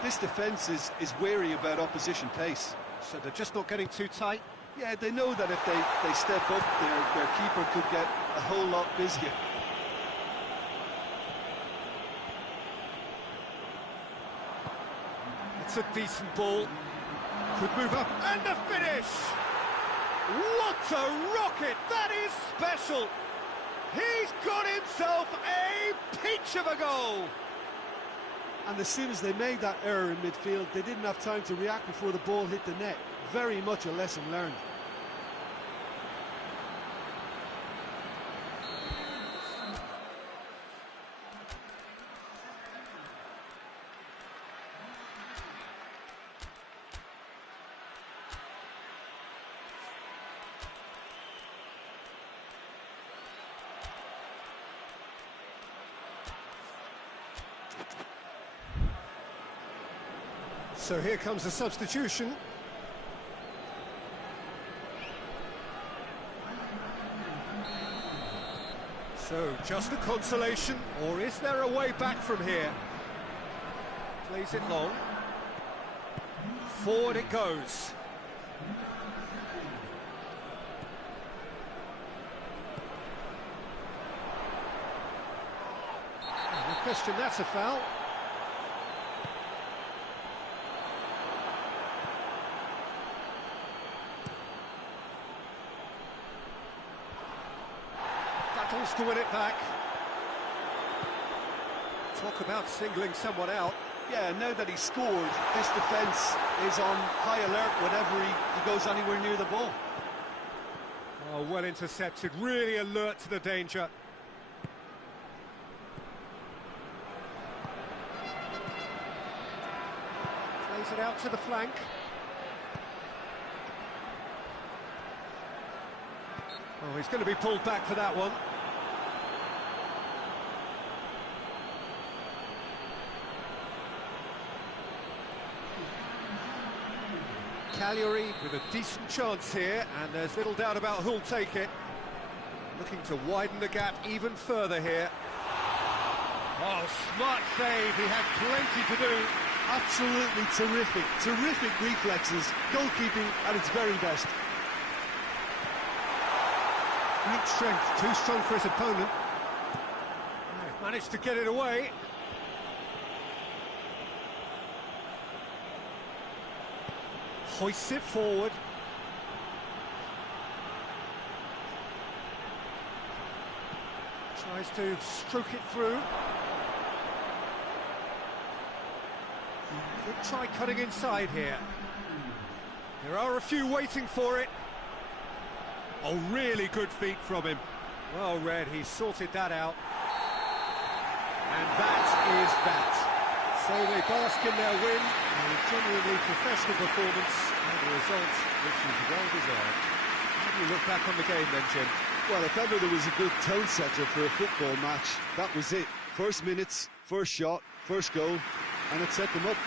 This defence is wary about opposition pace. So they're just not getting too tight. Yeah, they know that if they step up, their keeper could get a whole lot busier. It's a decent ball. Could move up, and the finish! What a rocket! That is special! He's got himself a peach of a goal! And as soon as they made that error in midfield, they didn't have time to react before the ball hit the net. Very much a lesson learned. So here comes the substitution. So, just a consolation, or is there a way back from here? Plays it long. Forward it goes. No question, that's a foul. Battles to win it back. Talk about singling someone out. Yeah, now that he scored, this defence is on high alert whenever he goes anywhere near the ball. Oh, well intercepted, really alert to the danger. Plays it out to the flank. Oh, he's going to be pulled back for that one. Cagliari with a decent chance here, and there's little doubt about who'll take it. Looking to widen the gap even further here. Oh, smart save, he had plenty to do. Absolutely terrific, terrific reflexes. Goalkeeping at its very best. Great strength, too strong for his opponent. Managed to get it away. Hoists it forward. Tries to stroke it through. Could try cutting inside here. There are a few waiting for it. Oh, really good feet from him. Well read, he sorted that out. And that is that. So they bask in their win, a genuinely professional performance, and a result which is well-deserved. How do you look back on the game then, Jim? Well, if ever there was a good tone setter for a football match, that was it. First minutes, first shot, first goal, and it set them up.